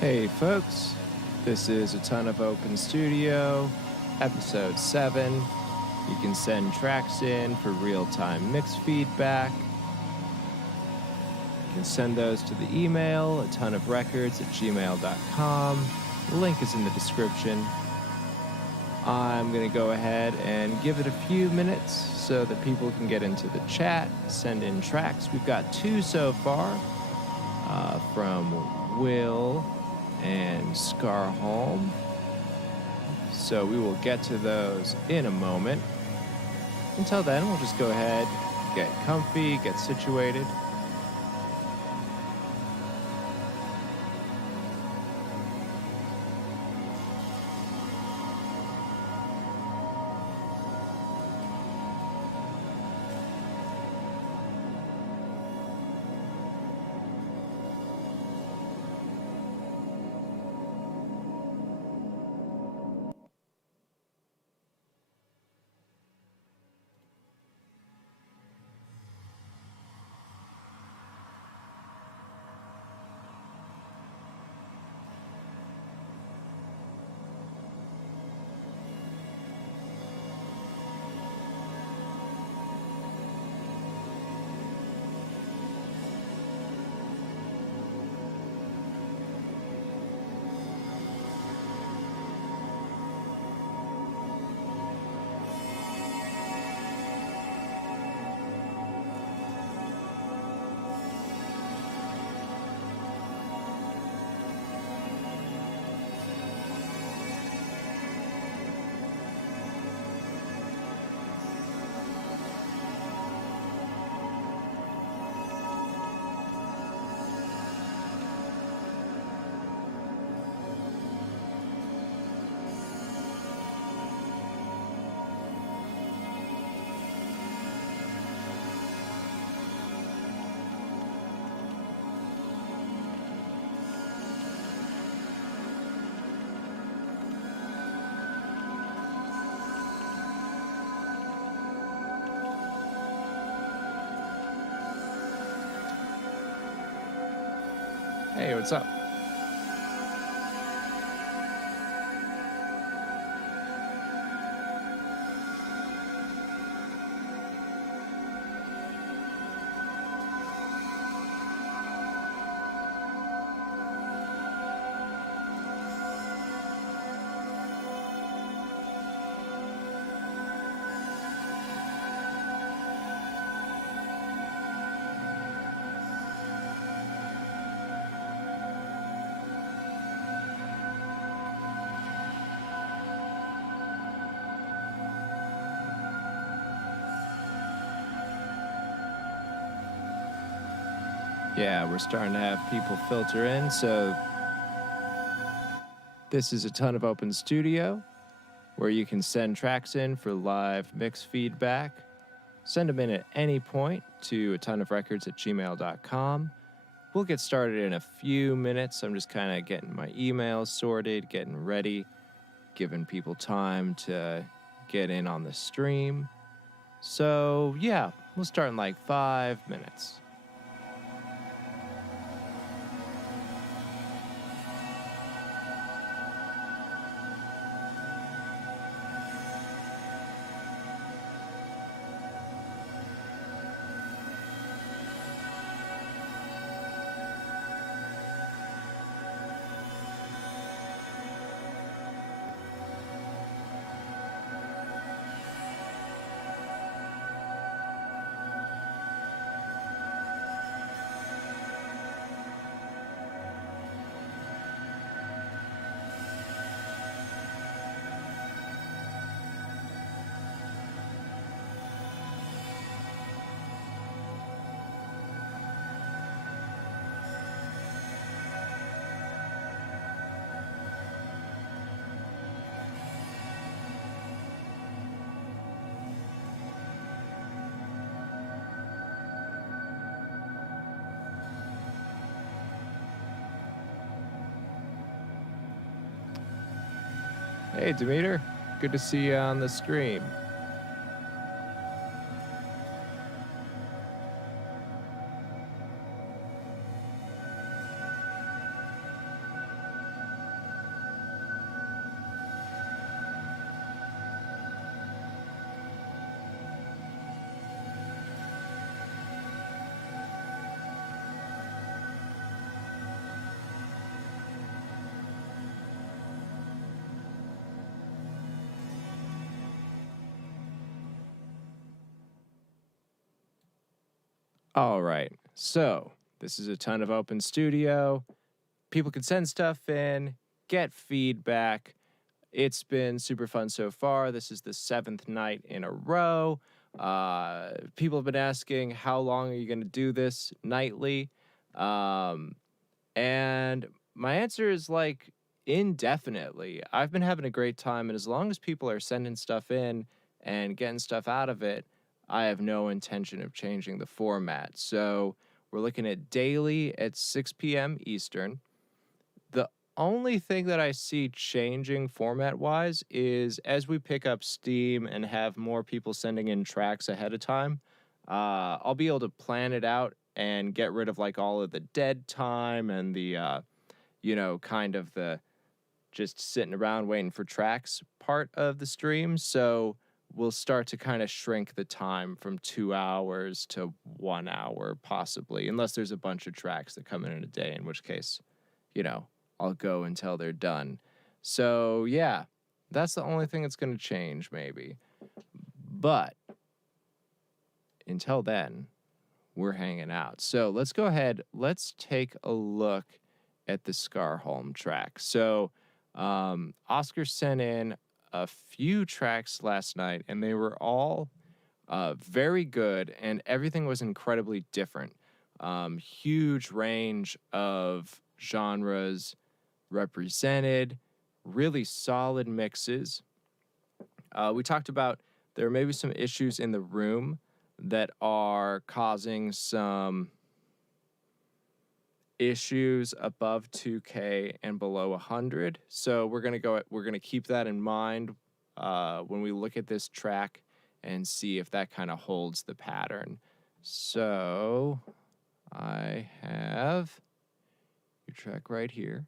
Hey folks, this is Atonuv Open Studio, episode 7. You can send tracks in for real-time mix feedback. You can send those to the email, atonuvrecords@gmail.com. The link is in the description. I'm going to go ahead and give it a few minutes so that people can get into the chat, send in tracks. We've got 2 so far from Will and Scarholm. So we will get to those in a moment. Until then, we'll just go ahead, get comfy, get situated. Hey, what's up? Yeah, we're starting to have people filter in, so this is Atonuv Open Studio, where you can send tracks in for live mix feedback. Send them in at any point to atonuvrecords@gmail.com. We'll get started in a few minutes. I'm just kind of getting my emails sorted, getting ready, giving people time to get in on the stream. So, yeah, we'll start in like 5 minutes. Hey, Demeter. Good to see you on the stream. All right. So this is a ton of open studio. People can send stuff in, get feedback. It's been super fun so far. This is the 7th night in a row. People have been asking, how long are you going to do this nightly? And my answer is like indefinitely. I've been having a great time, and as long as people are sending stuff in and getting stuff out of it, I have no intention of changing the format. So we're looking at daily at 6 p.m. Eastern. The only thing that I see changing format-wise is as we pick up steam and have more people sending in tracks ahead of time, I'll be able to plan it out and get rid of like all of the dead time and the, kind of the just sitting around waiting for tracks part of the stream. So we'll start to kind of shrink the time from 2 hours to 1 hour, possibly, unless there's a bunch of tracks that come in a day, in which case, I'll go until they're done. So yeah, that's the only thing that's going to change maybe. But until then, we're hanging out. So let's go ahead. Let's take a look at the Scarholm track. So Oscar sent in a few tracks last night, and they were all very good, and everything was incredibly different. Huge range of genres represented, really solid mixes. We talked about there may be some issues in the room that are causing some issues above 2K and below 100. So we're gonna keep that in mind when we look at this track and see if that kind of holds the pattern. So I have your track right here.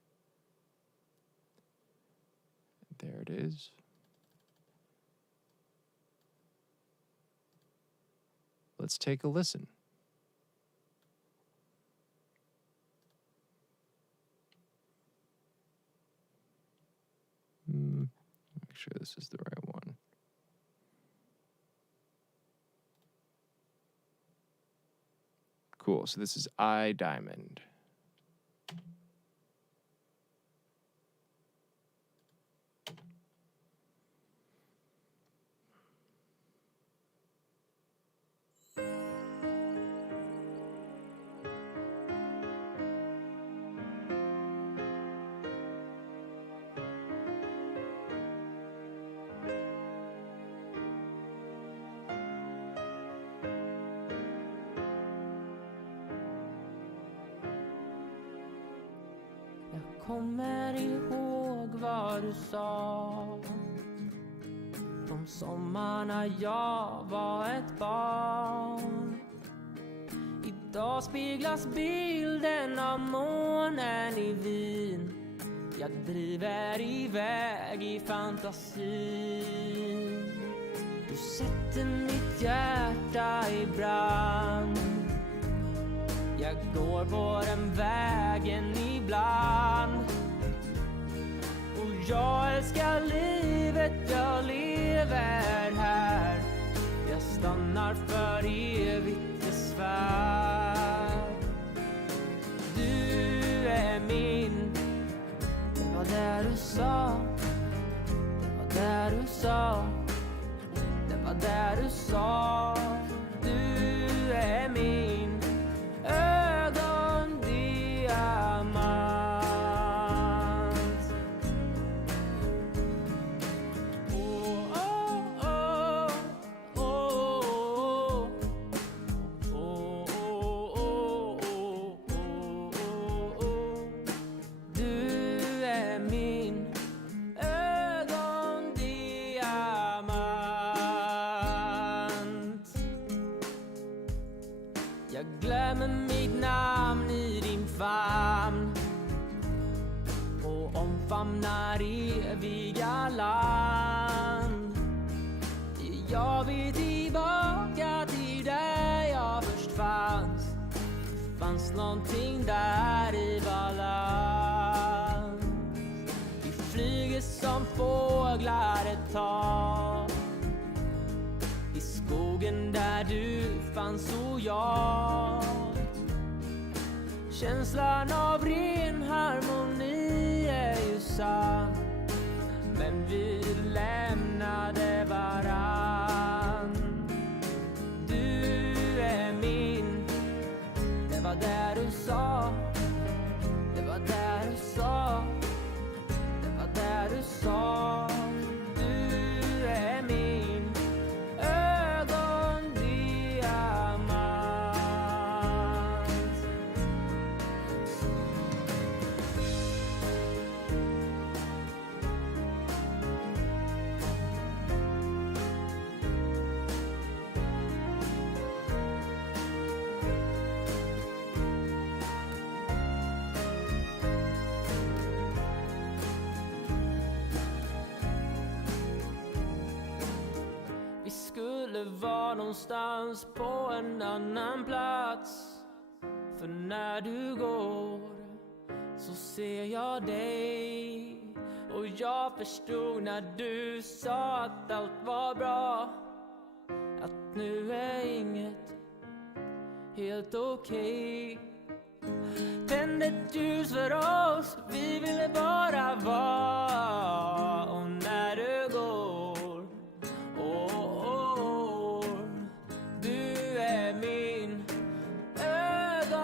There it is. Let's take a listen. Make sure this is the right one. Cool. So this is I Diamond. Kommer ihåg vad du sa de sommarna jag var ett barn. Idag speglas bilden av månen i Wien. Jag driver iväg i fantasin. Du sätter mitt hjärta i brand. Jag går på den vägen ibland. Och jag älskar livet, jag lever här. Jag stannar för evigt, jag svär. Du är min. Det var där du sa. Det var där du sa. Det var där du sa. Du är min. Jag glömmer mitt namn i din famn och omfamnar eviga land. Jag vill tillbaka till där jag först fanns. Det fanns någonting där i balans. Vi flyger som fåglar ett tag. I skogen där du fanns och jag. Känslan av ren harmoni är ju sann. Men vi lämnade varann. Du är min. Det var där du sa. Det var där du sa. Det var där du sa. Du är min ögondiamant. Vi skulle vara någonstans på en annan plats. För när du går så ser jag dig. Och jag förstod när du sa att allt var bra. Att nu är inget helt okej. Tänd ett ljus för oss, vi ville bara vara. Och när du går, du är min ögondiamant.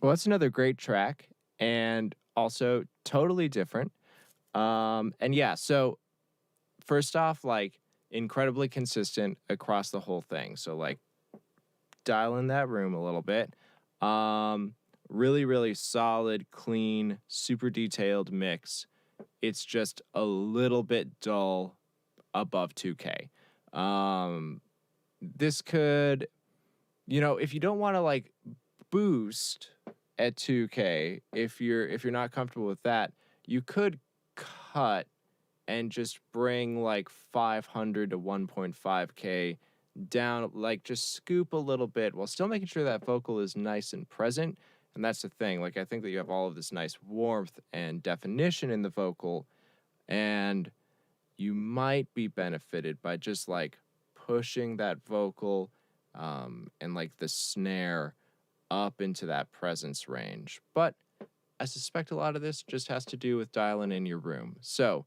Well, that's another great track, and also totally different. And yeah, so first off, like incredibly consistent across the whole thing. So like dial in that room a little bit. Really, really solid, clean, super detailed mix. It's just a little bit dull above 2K. This could, if you don't want to like boost at 2K, if you're not comfortable with that, you could cut and just bring like 500 to 1.5K down, like just scoop a little bit while still making sure that vocal is nice and present. And that's the thing. Like, I think that you have all of this nice warmth and definition in the vocal, and you might be benefited by just like pushing that vocal and like the snare up into that presence range. But I suspect a lot of this just has to do with dialing in your room. So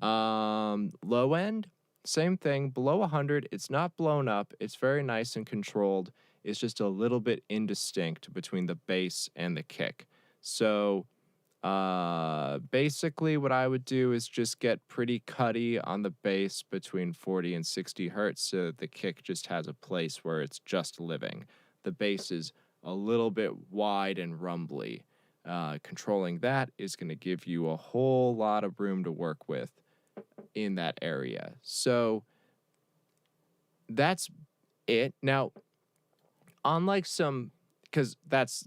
low end, same thing, below 100, it's not blown up, it's very nice and controlled. It's just a little bit indistinct between the bass and the kick. So basically what I would do is just get pretty cutty on the bass between 40 and 60 hertz so that the kick just has a place where it's just living. The bass is a little bit wide and rumbly. Controlling that is going to give you a whole lot of room to work with in that area. So that's it. Now, unlike some, because that's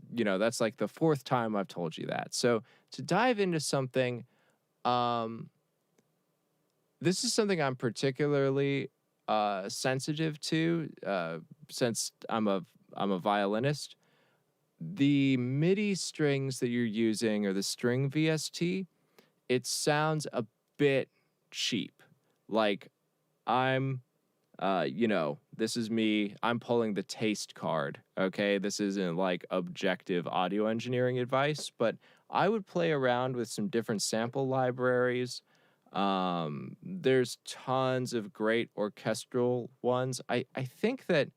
like the fourth time I've told you that. So to dive into something, this is something I'm particularly sensitive to since I'm a violinist. The MIDI strings that you're using, or the string VST, it sounds a bit cheap. Like this is me, I'm pulling the taste card, okay? This isn't like objective audio engineering advice, but I would play around with some different sample libraries. There's tons of great orchestral ones. I think that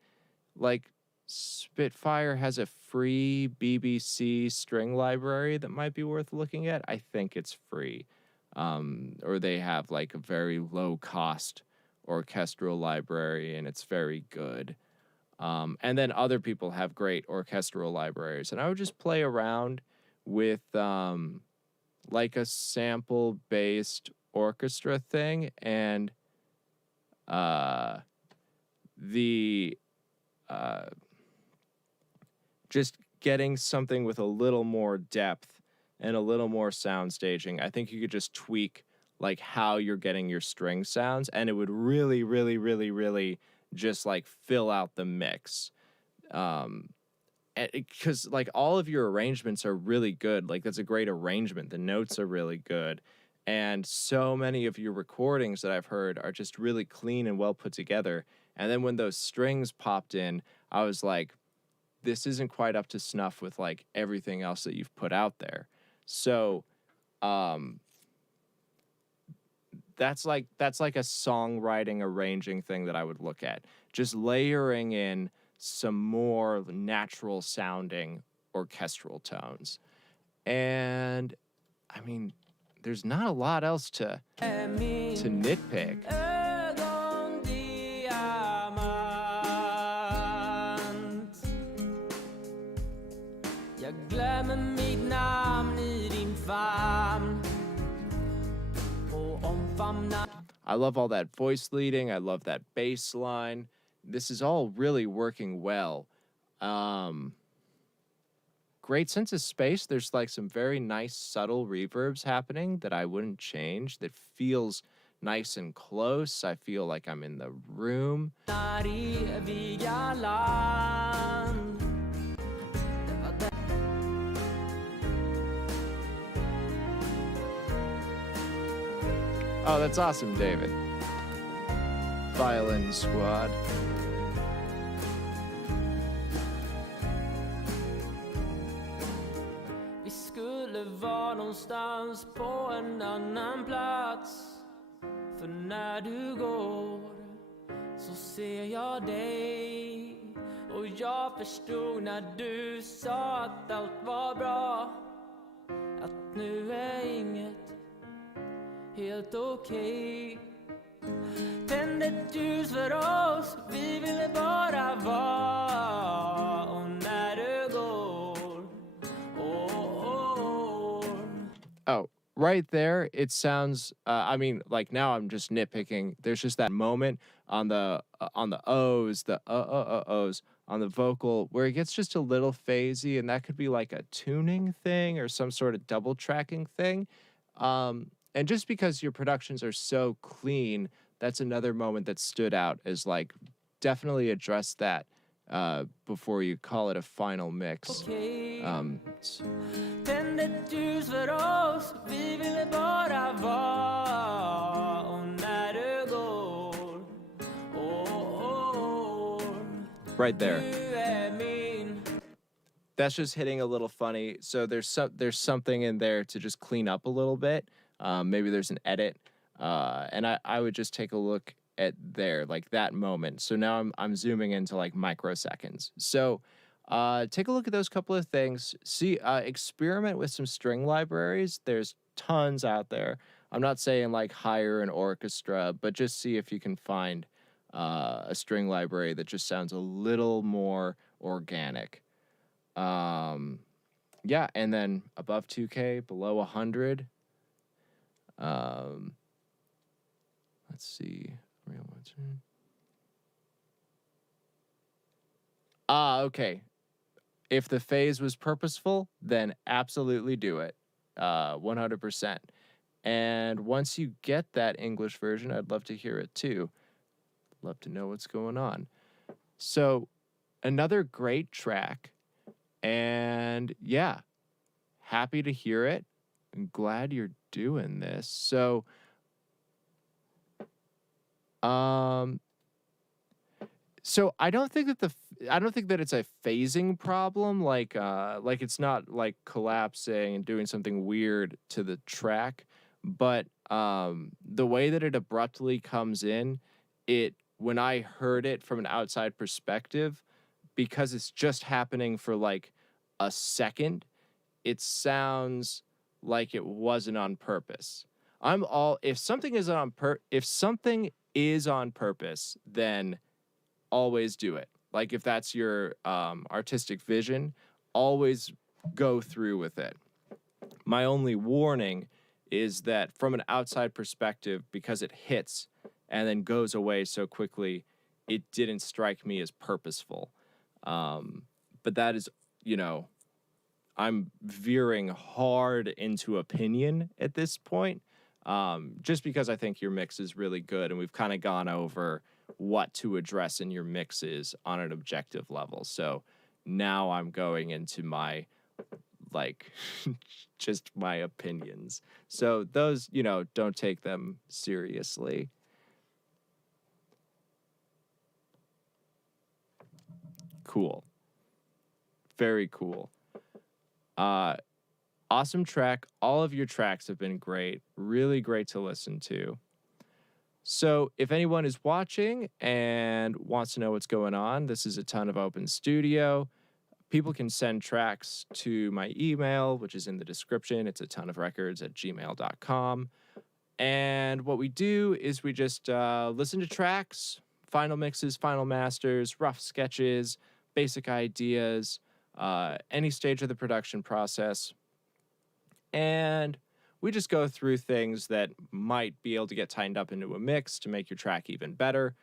like Spitfire has a free BBC string library that might be worth looking at. I think it's free. Or they have like a very low cost orchestral library, and it's very good. And then other people have great orchestral libraries. And I would just play around with like a sample-based orchestra thing, and just getting something with a little more depth and a little more sound staging. I think you could just tweak like how you're getting your string sounds, and it would really, really, really, really just like fill out the mix. Because like all of your arrangements are really good. Like that's a great arrangement. The notes are really good. And so many of your recordings that I've heard are just really clean and well put together. And then when those strings popped in, I was like, this isn't quite up to snuff with like everything else that you've put out there. So that's like a songwriting arranging thing that I would look at. Just layering in some more natural sounding orchestral tones. And I mean, there's not a lot else to nitpick. Jag glömmer mitt namn i din famn och omfamnar. I love all that voice leading. I love that bass line. This is all really working well. Great sense of space. There's like some very nice subtle reverbs happening that I wouldn't change. That feels nice and close. I feel like I'm in the room. Oh, that's awesome, David. Violin Squad. Vi skulle vara någonstans på en annan plats. För när du går så ser jag dig. Och jag förstod när du sa att allt var bra. Att nu är inget helt okej. Tänd ett ljus för oss, vi ville bara vara. Och när du går, Oh, right there, it sounds, I mean, like now I'm just nitpicking. There's just that moment on the O's, the O's on the vocal where it gets just a little phasey, and that could be like a tuning thing or some sort of double tracking thing. And just because your productions are so clean, that's another moment that stood out as like definitely address that before you call it a final mix. Tänd ett ljus för oss, vi ville bara vara. Och när du går, right there. du är min. That's just hitting a little funny. So there's something in there to just clean up a little bit. Maybe there's an edit, and I would just take a look at there, like that moment. So now I'm zooming into like microseconds. So take a look at those couple of things. See, experiment with some string libraries. There's tons out there. I'm not saying like hire an orchestra, but just see if you can find a string library that just sounds a little more organic. Yeah, and then above 2K, below 100. Let's see. Okay. If the phase was purposeful, then absolutely do it. 100%. And once you get that English version, I'd love to hear it too. Love to know what's going on. So, another great track. And yeah, happy to hear it. I'm glad you're doing this. So, I don't think that it's a phasing problem. Like it's not like collapsing and doing something weird to the track, but the way that it abruptly comes in, when I heard it from an outside perspective, because it's just happening for like a second, it sounds like it wasn't on purpose. If something is on purpose, then always do it. Like if that's your artistic vision, always go through with it. My only warning is that from an outside perspective, because it hits and then goes away so quickly, it didn't strike me as purposeful. But that is I'm veering hard into opinion at this point, just because I think your mix is really good, and we've kind of gone over what to address in your mixes on an objective level. So now I'm going into my, like, just my opinions. So those, don't take them seriously. Cool. Very cool. Awesome track. All of your tracks have been great. Really great to listen to. So if anyone is watching and wants to know what's going on, this is Atonuv Open Studio. People can send tracks to my email, which is in the description. It's atonuvrecords@gmail.com. And what we do is we just listen to tracks, final mixes, final masters, rough sketches, basic ideas, any stage of the production process. And we just go through things that might be able to get tightened up into a mix to make your track even better.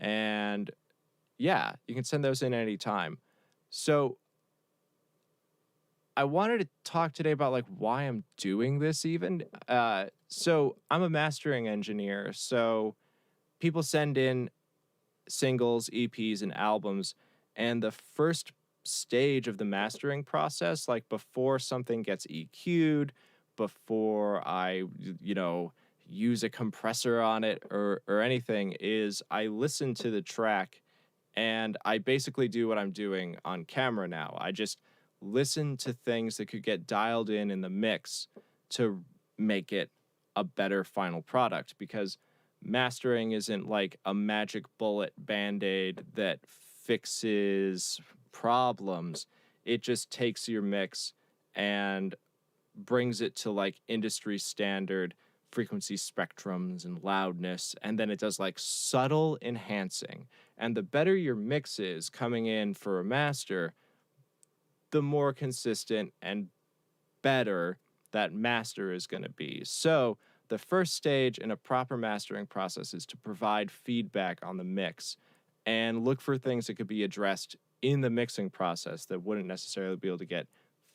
And yeah, you can send those in anytime. So I wanted to talk today about like why I'm doing this even. So I'm a mastering engineer. So people send in singles, EPs, and albums. And the first stage of the mastering process, like before something gets EQ'd, before I, use a compressor on it or anything, is I listen to the track and I basically do what I'm doing on camera now. I just listen to things that could get dialed in the mix to make it a better final product, because mastering isn't like a magic bullet band-aid that fixes problems. It just takes your mix and brings it to like industry standard frequency spectrums and loudness, and then it does like subtle enhancing. And the better your mix is coming in for a master, the more consistent and better that master is going to be. So the first stage in a proper mastering process is to provide feedback on the mix and look for things that could be addressed in the mixing process that wouldn't necessarily be able to get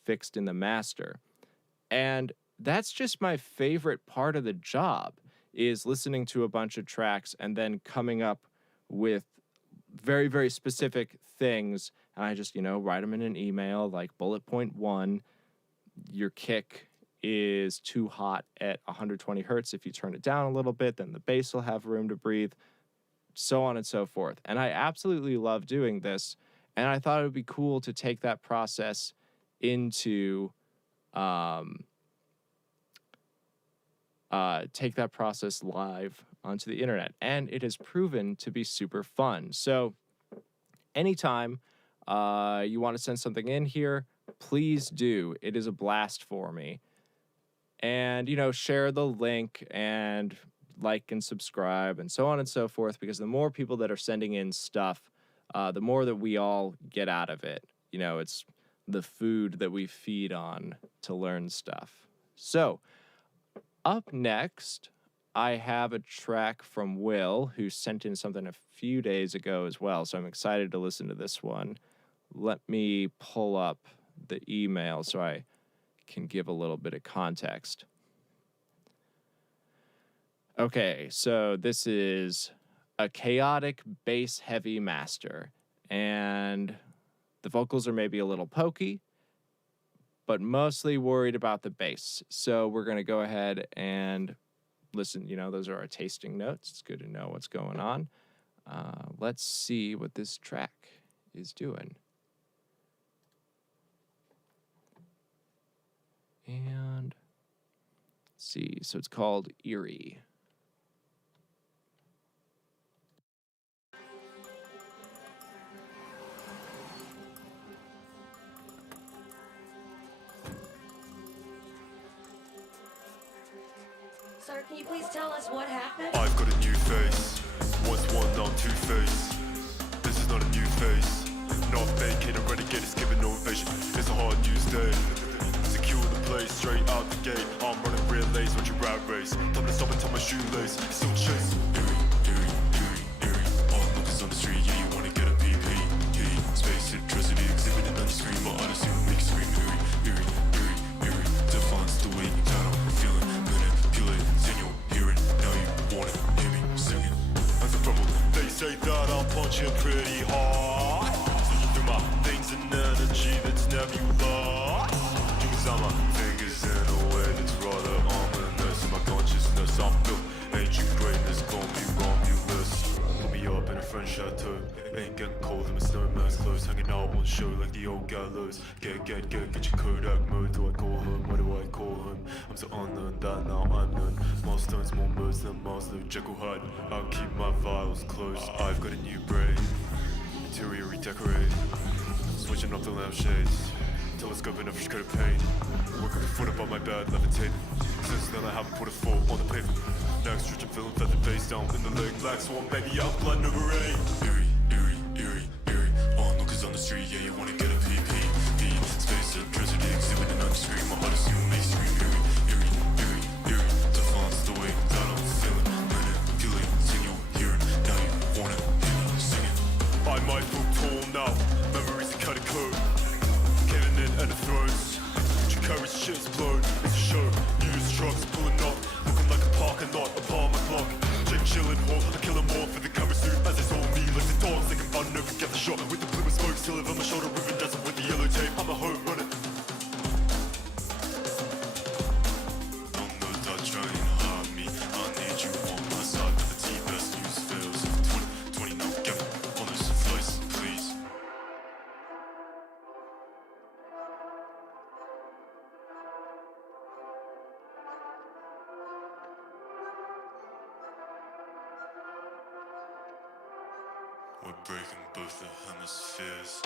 fixed in the master. And that's just my favorite part of the job, is listening to a bunch of tracks and then coming up with very, very specific things. And I just, write them in an email, like bullet point 1, your kick is too hot at 120 hertz. If you turn it down a little bit, then the bass will have room to breathe, so on and so forth. And I absolutely love doing this. And I thought it would be cool to take that process into, take that process live onto the internet. And it has proven to be super fun. So anytime you want to send something in here, please do. It is a blast for me. And, share the link and like and subscribe and so on and so forth, because the more people that are sending in stuff, the more that we all get out of it. It's the food that we feed on to learn stuff. So up next, I have a track from Will, who sent in something a few days ago as well. So I'm excited to listen to this one. Let me pull up the email so I can give a little bit of context. Okay, so this is a chaotic bass heavy master, and the vocals are maybe a little pokey, but mostly worried about the bass. So we're going to go ahead and listen. Those are our tasting notes. It's good to know what's going on. Let's see what this track is doing. And let's see. So it's called Eerie. Sir, can you please tell us what happened? I've got a new face. Once one, now I'm two-faced. This is not a new face. Not faking, a renegade is giving no invasion. It's a hard news day. Secure the place, straight out the gate. I'm running relays, watch your rat race. Time to stop and tie my shoelace. Still chase. Eerie. All lookers on the street, yeah, you wanna get a PP. Space electricity exhibiting on the screen, but honestly, feeling pretty hot. Switching through my things and energy that's nebulous. Using my fingers in a way that's rather ominous. In my consciousness, I feel ancient greatness, call me Romulus. Put me up in a French chateau. Ain't getting cold in my snowman's clothes. Hanging out on show like the old gallows. Get your Kodak mode. Do I call him? What do I call him? I'm so unknown that now I'm known. Milestones, more modes than Maslow. Jekyll Hyde, I'll keep my vials closed. I've got a new brain. Interior redecorate. Switching up the lampshades. Telescoping a fresh coat of paint. Working foot up on my bed, levitating. Since then I haven't put a foot on the pavement. Next stretch of film, feather face down in the lake. Black swan, baby, I'm blood number 8. Eerie. Onlookers on the street, yeah, you wanna get a PPP. Space electricity exhibiting on the street. My heart is soon mainstream. Eerie. Defines the way that I'm feeling. Manipulating your hearing. Now you wanna hear me singing. I might look tall now. Memories are cutting code. Caving in and the throats. Carry's shit's blown, it's a show. News trucks pulling up, looking like a parking lot, a bar my clock. Jake chillin' home, I kill 'em all for the camera suit. As they saw me like the dogs, they can run over, get the shot. With the plume of smoke still over my shoulder, ribbon dancing with the yellow tape. I'm a home runner. Don't know that trying to hide me. I need you on my side, but the T-best news fails. 2020 now, get me on this advice, please. We're breaking both the hemispheres.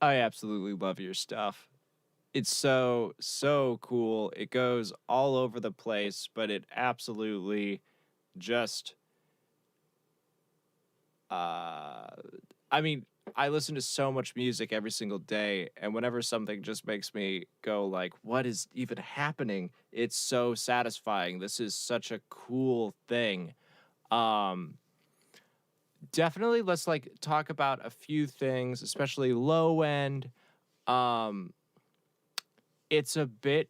I absolutely love your stuff. It's so cool. It goes all over the place, but it absolutely just I mean, I listen to so much music every single day, and whenever something just makes me go like, what is even happening? It's so satisfying. This is such a cool thing. Um Definitely let's like talk about a few things, especially low end. Um it's a bit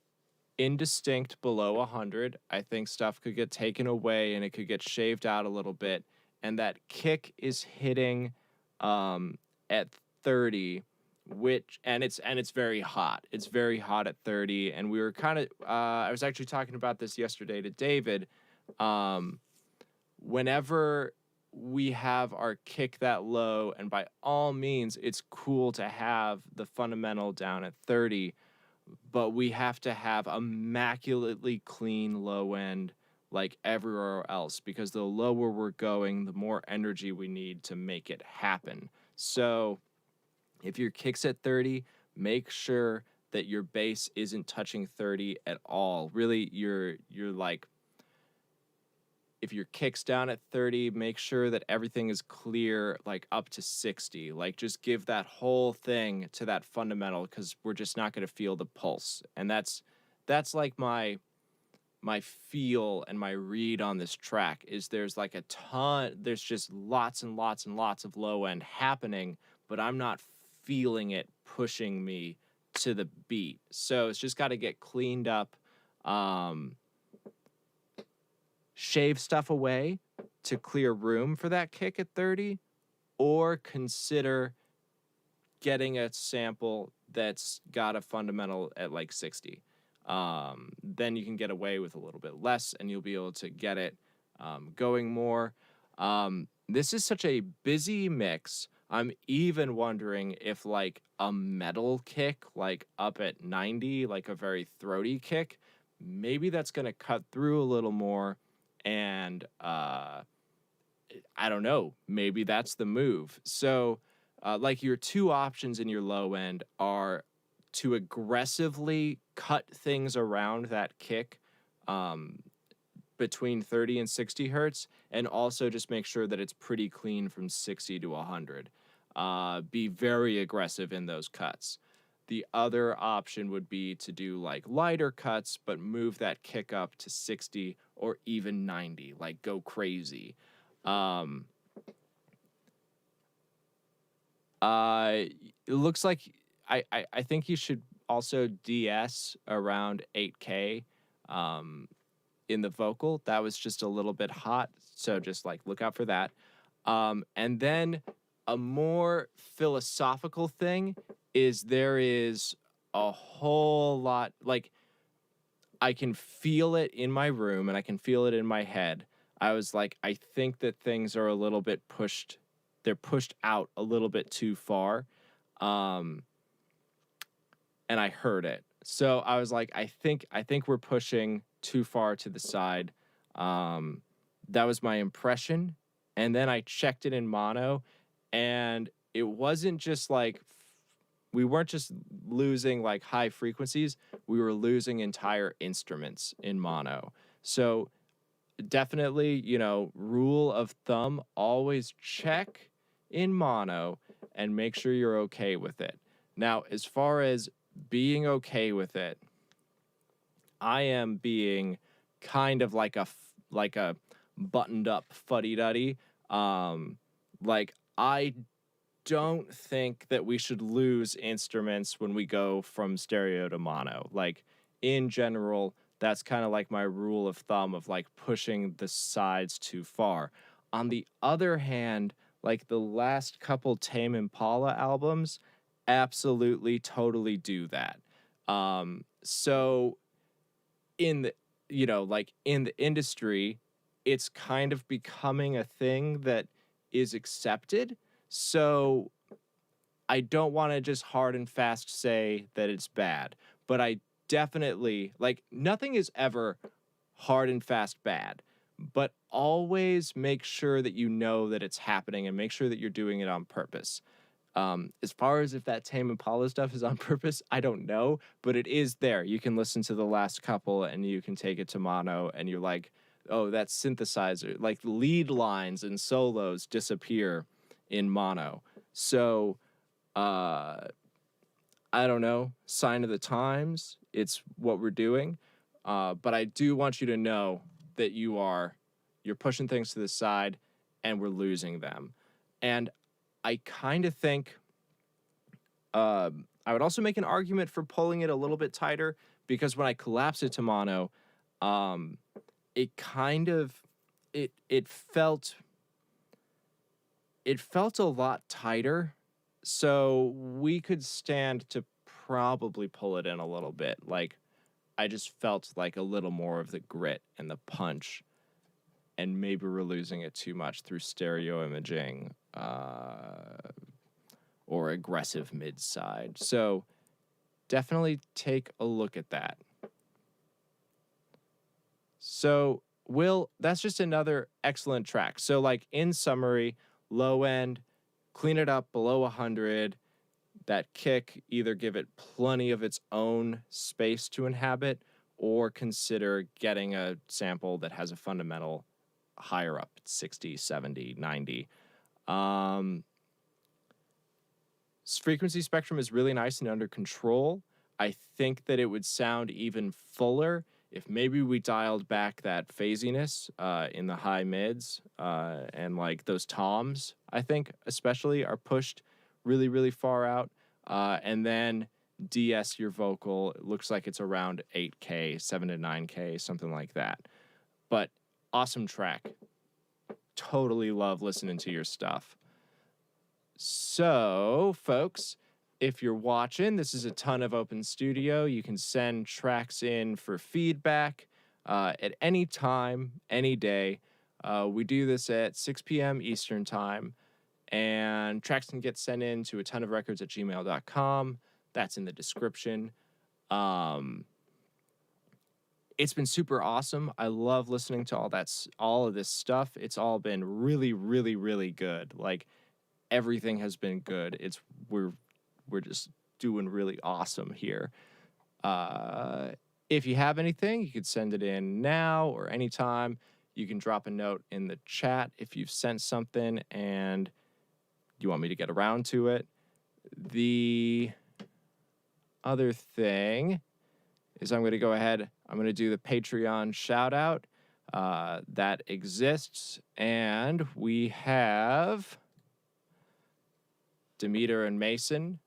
indistinct below 100. I think stuff could get taken away and it could get shaved out a little bit. And that kick is hitting at 30, which and it's very hot. It's very hot at 30. And we were kind of I was actually talking about this yesterday to David. Whenever we have our kick that low, and by all means, it's cool to have the fundamental down at 30. But we have to have immaculately clean low end like everywhere else, because the lower we're going, the more energy we need to make it happen. So if your kick's at 30, make sure that your bass isn't touching 30 at all. Really, you're like, if your kick's down at 30, make sure that everything is clear, like up to 60. Like just give that whole thing to that fundamental, because we're just not going to feel the pulse. And that's like my feel and my read on this track is there's like there's just lots and lots and lots of low end happening, but I'm not feeling it pushing me to the beat. So it's just got to get cleaned up. Shave stuff away to clear room for that kick at 30, or consider getting a sample that's got a fundamental at like 60. Then you can get away with a little bit less and you'll be able to get it going more. This is such a busy mix. I'm even wondering if like a metal kick, like up at 90, like a very throaty kick, maybe that's going to cut through a little more. And I don't know, maybe that's the move. So like your two options in your low end are to aggressively cut things around that kick between 30 and 60 hertz, and also just make sure that it's pretty clean from 60 to 100. Be very aggressive in those cuts. The other option would be to do like lighter cuts, but move that kick up to 60 or even 90, like go crazy. It looks like I think you should also DS around 8K in the vocal. That was just a little bit hot, so just like look out for that. And then a more philosophical thing is there is a whole lot, like I can feel it in my room and I can feel it in my head. I was like, I think that things are a little bit pushed. They're pushed out a little bit too far. And I heard it. So I was like, I think we're pushing too far to the side. That was my impression. And then I checked it in mono, and it wasn't just like, we weren't just losing like high frequencies, we were losing entire instruments in mono. So definitely, you know, rule of thumb, always check in mono and make sure you're okay with it. Now, as far as being okay with it, I am being kind of like a buttoned up fuddy-duddy. Like, I don't think that we should lose instruments when we go from stereo to mono. Like, in general, that's kind of like my rule of thumb of like pushing the sides too far. On the other hand, like the last couple Tame Impala albums absolutely totally do that. So in the, you know, like in the industry, it's kind of becoming a thing that is accepted. So I don't want to just hard and fast say that it's bad, but I definitely, like, nothing is ever hard and fast bad, but always make sure that you know that it's happening and make sure that you're doing it on purpose. As far as if that Tame Impala stuff is on purpose, I don't know, but it is there. You can listen to the last couple and you can take it to mono and you're like, oh, that synthesizer, like lead lines and solos disappear in mono. So, I don't know, sign of the times, it's what we're doing. But I do want you to know that you're pushing things to the side and we're losing them. And I kind of think I would also make an argument for pulling it a little bit tighter, because when I collapse it to mono, it kind of, it felt a lot tighter. So we could stand to probably pull it in a little bit. Like, I just felt like a little more of the grit and the punch, and maybe we're losing it too much through stereo imaging or aggressive mid-side. So definitely take a look at that. So, Will, that's just another excellent track. So, like, in summary, low end, clean it up below 100. That kick, either give it plenty of its own space to inhabit, or consider getting a sample that has a fundamental higher up, 60, 70, 90. Frequency spectrum is really nice and under control. I think that it would sound even fuller if maybe we dialed back that phasiness in the high mids, and like those toms, I think especially, are pushed really, really far out. And then DS your vocal. It looks like it's around 8K, 7 to 9K, something like that. But awesome track. Totally love listening to your stuff. So, folks, if you're watching, this is Atonuv Open Studio. You can send tracks in for feedback at any time, any day. We do this at 6 p.m. Eastern Time. And tracks can get sent in to atonuvrecords@gmail.com. That's in the description. It's been super awesome. I love listening to all of this stuff. It's all been really, really, really good. Like, everything has been good. We're just doing really awesome here. If you have anything, you could send it in now or anytime. You can drop a note in the chat if you've sent something and you want me to get around to it. other thing is I'm going to go ahead. I'm going to do the Patreon shout out that exists. And we have Demeter and Mason.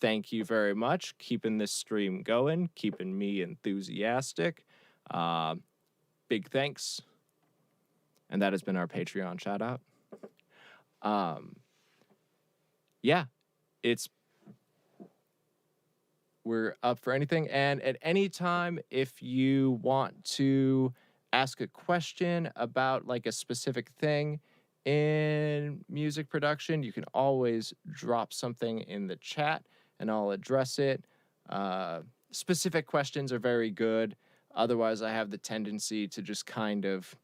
Thank you very much. Keeping this stream going, keeping me enthusiastic. Big thanks. And that has been our Patreon shout out. Yeah, we're up for anything. And at any time, if you want to ask a question about like a specific thing in music production, you can always drop something in the chat and I'll address it. Specific questions are very good. Otherwise, I have the tendency to just kind of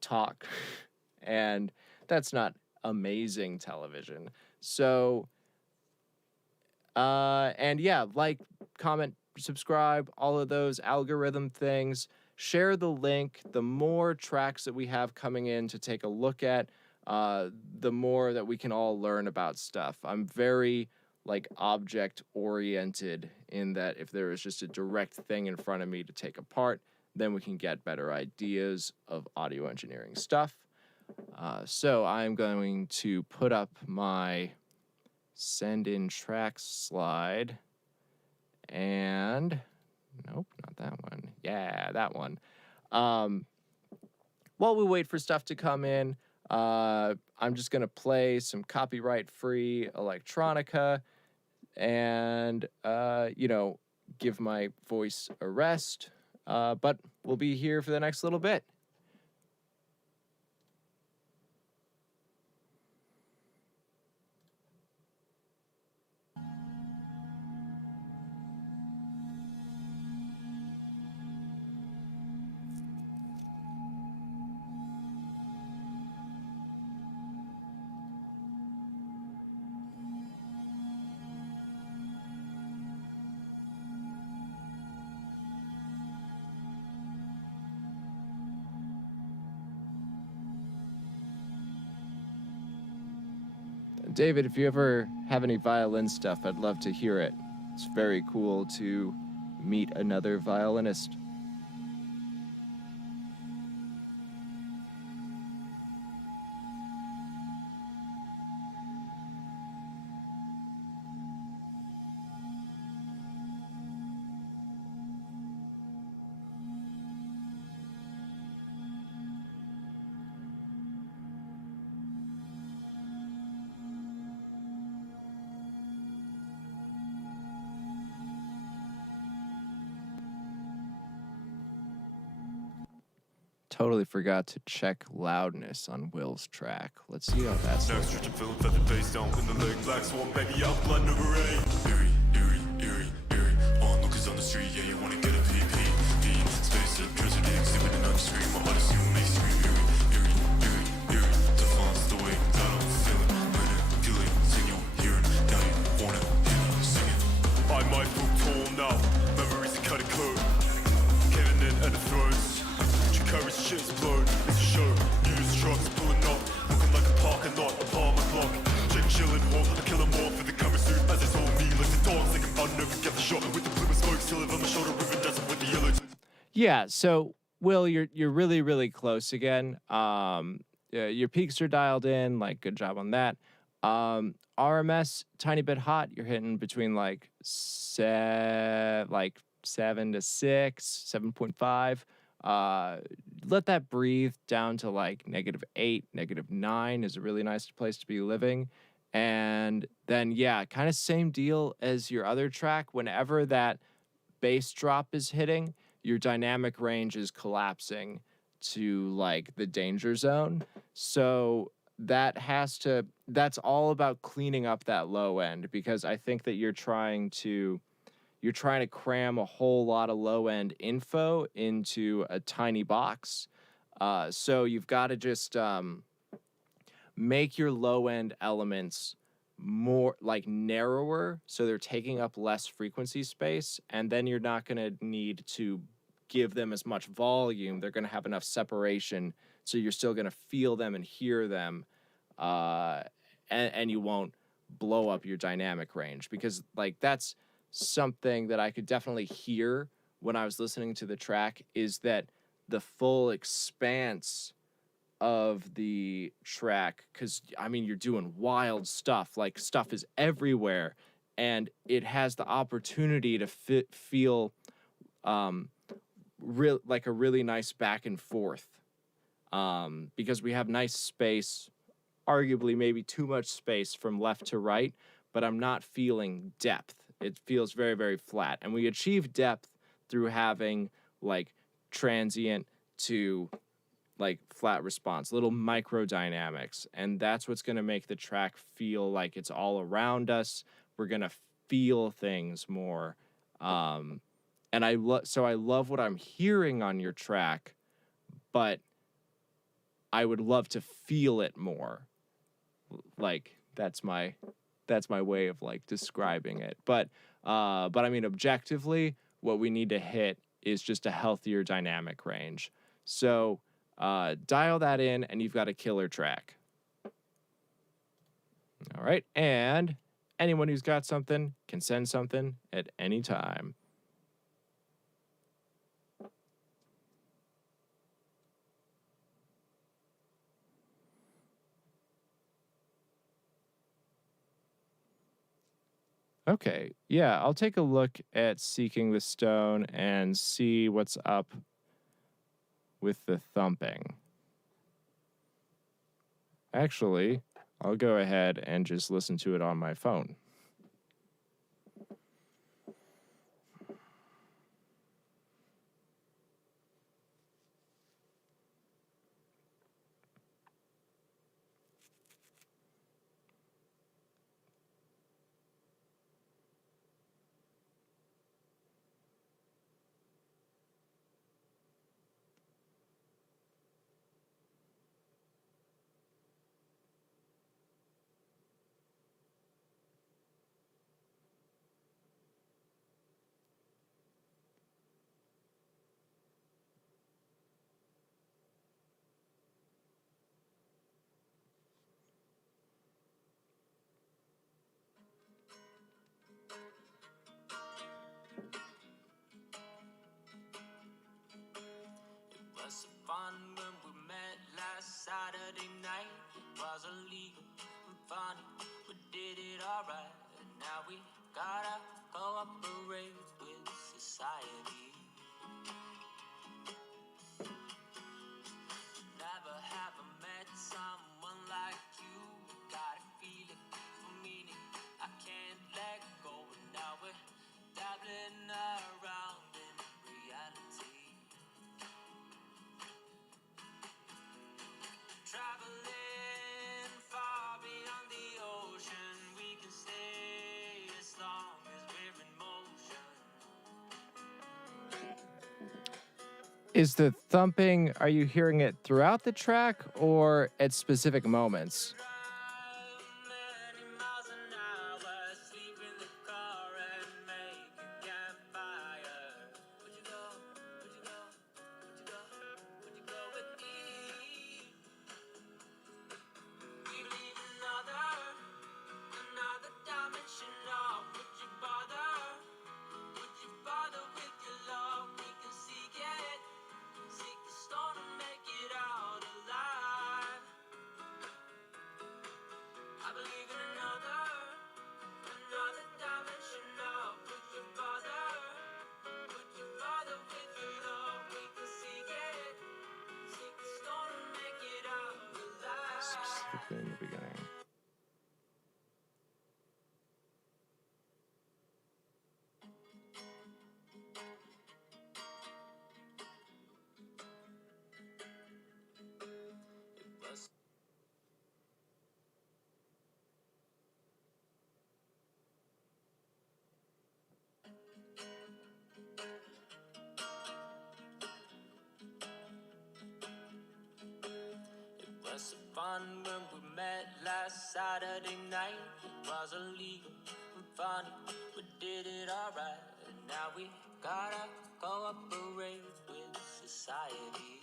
talk, and that's not amazing television. So, and yeah, like, comment, subscribe, all of those algorithm things. Share the link. The more tracks that we have coming in to take a look at, the more that we can all learn about stuff. I'm very like object oriented in that if there is just a direct thing in front of me to take apart, then we can get better ideas of audio engineering stuff. So I'm going to put up my send in tracks slide, and nope, not that one. Yeah, that one. While we wait for stuff to come in, I'm just going to play some copyright-free electronica and, give my voice a rest. But we'll be here for the next little bit. David, if you ever have any violin stuff, I'd love to hear it. It's very cool to meet another violinist. Totally forgot to check loudness on Will's track. Let's see how that's No looking. stretching, feeling feather face down in the leg. Black swan, baby, out blood number 8. Eerie, eerie, eerie, eerie. Onlookers on the street, yeah, you wanna get a PP. Bean, space, tragedy, exhibiting on the screen. My heart is you, mainstream. Eerie, eerie, eerie, eerie. Defines the way that I'm feeling. Manipulating your hearing. Now you wanna hear me singing. I might look tall now. Memories are cutting code. Kevin in at the throats. Courage shit's blown, it's a show. News trucks pulling up, looking like a parking lot, apartment block. Chick chillin', hot, I kill 'em all for the camera suit. As it's all me, like the dogs, thinking about never get the shot. With the blue and smoke, still on my shoulder, ribbon dancing with the yellow. Yeah, so Will, you're really, really close again. Your peaks are dialed in, like good job on that. RMS, tiny bit hot. You're hitting between like 7 to 6, 7.5. Let that breathe down to like -8, -9 is a really nice place to be living. And then, yeah, kind of same deal as your other track. Whenever that bass drop is hitting, your dynamic range is collapsing to like the danger zone. So that's all about cleaning up that low end, because I think that you're trying to cram a whole lot of low-end info into a tiny box. So you've got to just make your low-end elements more like narrower, so they're taking up less frequency space, and then you're not going to need to give them as much volume. They're going to have enough separation, so you're still going to feel them and hear them, and you won't blow up your dynamic range, because like that's something that I could definitely hear when I was listening to the track, is that the full expanse of the track, because I mean you're doing wild stuff, like stuff is everywhere, and it has the opportunity to feel like a really nice back and forth, because we have nice space, arguably maybe too much space from left to right, but I'm not feeling depth. It feels very, very flat. And we achieve depth through having like transient to like flat response, little micro dynamics. And that's what's going to make the track feel like it's all around us. We're going to feel things more. And I love what I'm hearing on your track, but I would love to feel it more. Like that's my way of like describing it. But I mean, objectively, what we need to hit is just a healthier dynamic range. So dial that in and you've got a killer track. All right. And anyone who's got something can send something at any time. Okay, yeah, I'll take a look at Seeking the Stone and see what's up with the thumping. Actually, I'll go ahead and just listen to it on my phone. Was it fun when we met last Saturday night? It was illegal and funny, we did it alright. And now we gotta cooperate with society. Never have I met someone like you. Got a feeling for meaning I can't let go. And now we're dabbling around in reality. Traveling far beyond the ocean, we can stay as long as we're in motion. Is the thumping, are you hearing it throughout the track or at specific moments? Drive many miles an hour, sleep in the car and make a campfire. Would you go? Would you go? Would you go? Would you go with me? We believe in another dimension of would you bother? Would you bother with your love? We can seek it, seek the stone and make it out alive. I believe in another dimension of would you bother? Would you bother with your love? We can seek it, seek the stone and make it out alive. Specifically in the beginning. Was so fun when we met last Saturday night. It was illegal and funny, we did it alright. And now we gotta cooperate with society.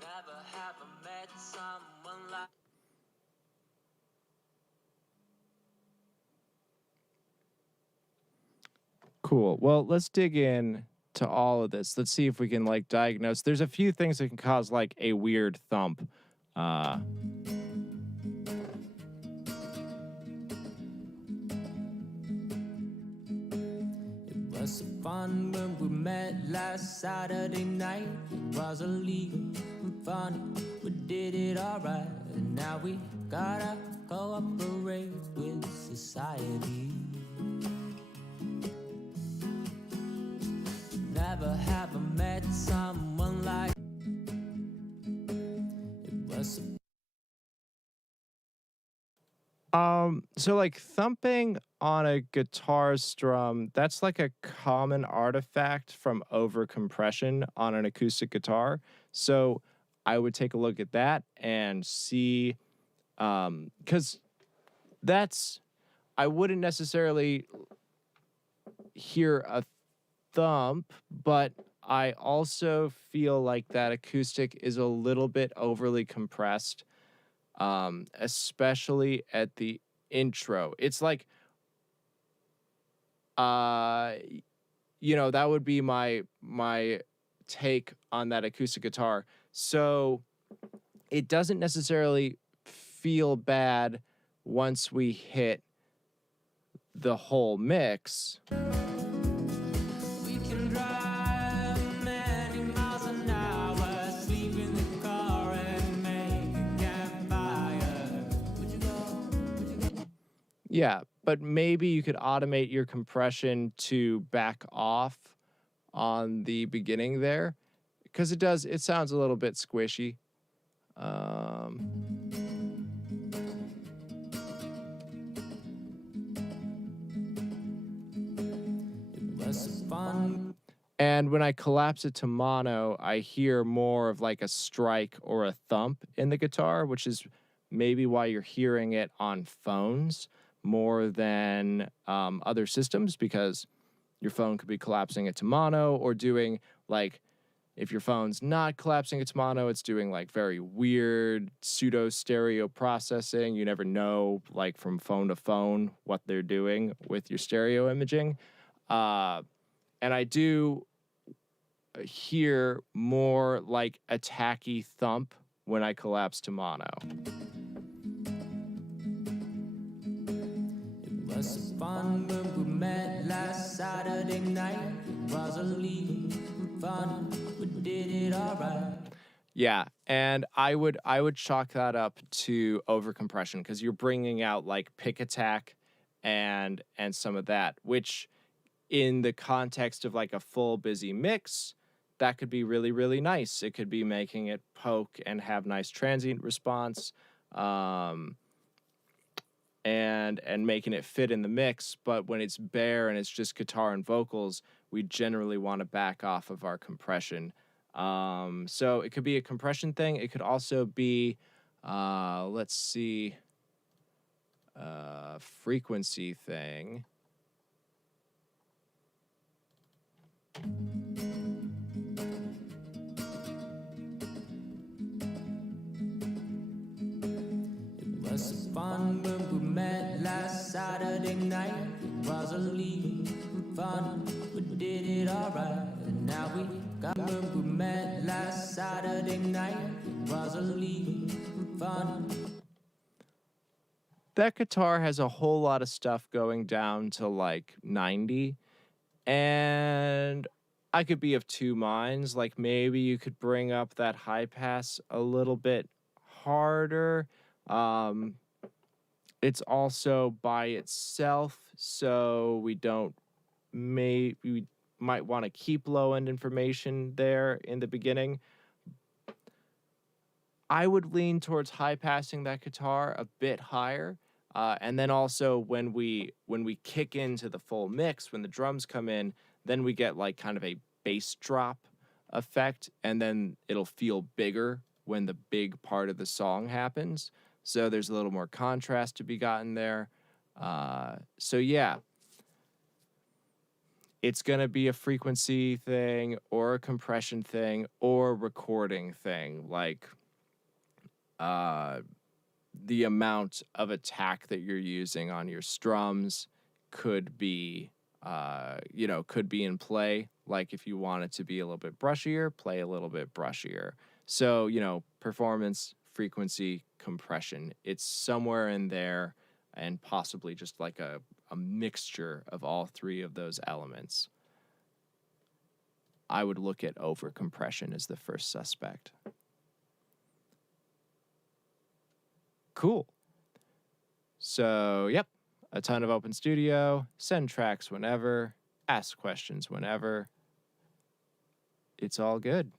Never have I met someone like Cool. Well, let's dig in to all of this. Let's see if we can like diagnose. There's a few things that can cause like a weird thump. It was so fun when we met last Saturday night. It was illegal and funny, we did it alright. And now we gotta cooperate with society. Never have I met someone like it was. So like thumping on a guitar strum, that's like a common artifact from overcompression on an acoustic guitar. So I would take a look at that and see, because I wouldn't necessarily hear a thump, but I also feel like that acoustic is a little bit overly compressed, especially at the intro. It's like, that would be my take on that acoustic guitar. So it doesn't necessarily feel bad once we hit the whole mix. We can drive many miles an hour, sleep in the car and make a campfire. Would you go? Yeah, but maybe you could automate your compression to back off on the beginning there, because it sounds a little bit squishy. It was fun. And when I collapse it to mono, I hear more of like a strike or a thump in the guitar, which is maybe why you're hearing it on phones more than other systems, because your phone could be collapsing it to mono or doing like, if your phone's not collapsing it to mono, it's doing like very weird pseudo stereo processing. You never know, like from phone to phone, what they're doing with your stereo imaging. And I do hear more like a tacky thump when I collapse to mono. It was so fun when we met last Saturday night. It was illegal and fun, we did it alright. Yeah, and I would chalk that up to overcompression, because you're bringing out like pick attack and some of that, which in the context of like a full busy mix, that could be really, really nice. It could be making it poke and have nice transient response, and making it fit in the mix. But when it's bare and it's just guitar and vocals, we generally want to back off of our compression. So it could be a compression thing. It could also be, frequency thing. It was so fun when we met last Saturday night. It was illegal and fun, we did it alright. And now we got when we met last Saturday night. It was illegal and fun. That guitar has a whole lot of stuff going down to like 90. And I could be of two minds. Like maybe you could bring up that high pass a little bit harder. It's also by itself, so we might want to keep low end information there in the beginning. I would lean towards high passing that guitar a bit higher. And then also when we kick into the full mix, when the drums come in, then we get like kind of a bass drop effect, and then it'll feel bigger when the big part of the song happens. So there's a little more contrast to be gotten there. So yeah, it's going to be a frequency thing or a compression thing or a recording thing. Like, the amount of attack that you're using on your strums could be could be in play. Like if you want it to be a little bit brushier, play a little bit brushier. So, performance, frequency, compression, it's somewhere in there, and possibly just like a mixture of all three of those elements. I would look at overcompression as the first suspect. Cool. So, yep, Atonuv Open Studio. Send tracks whenever, ask questions whenever. It's all good.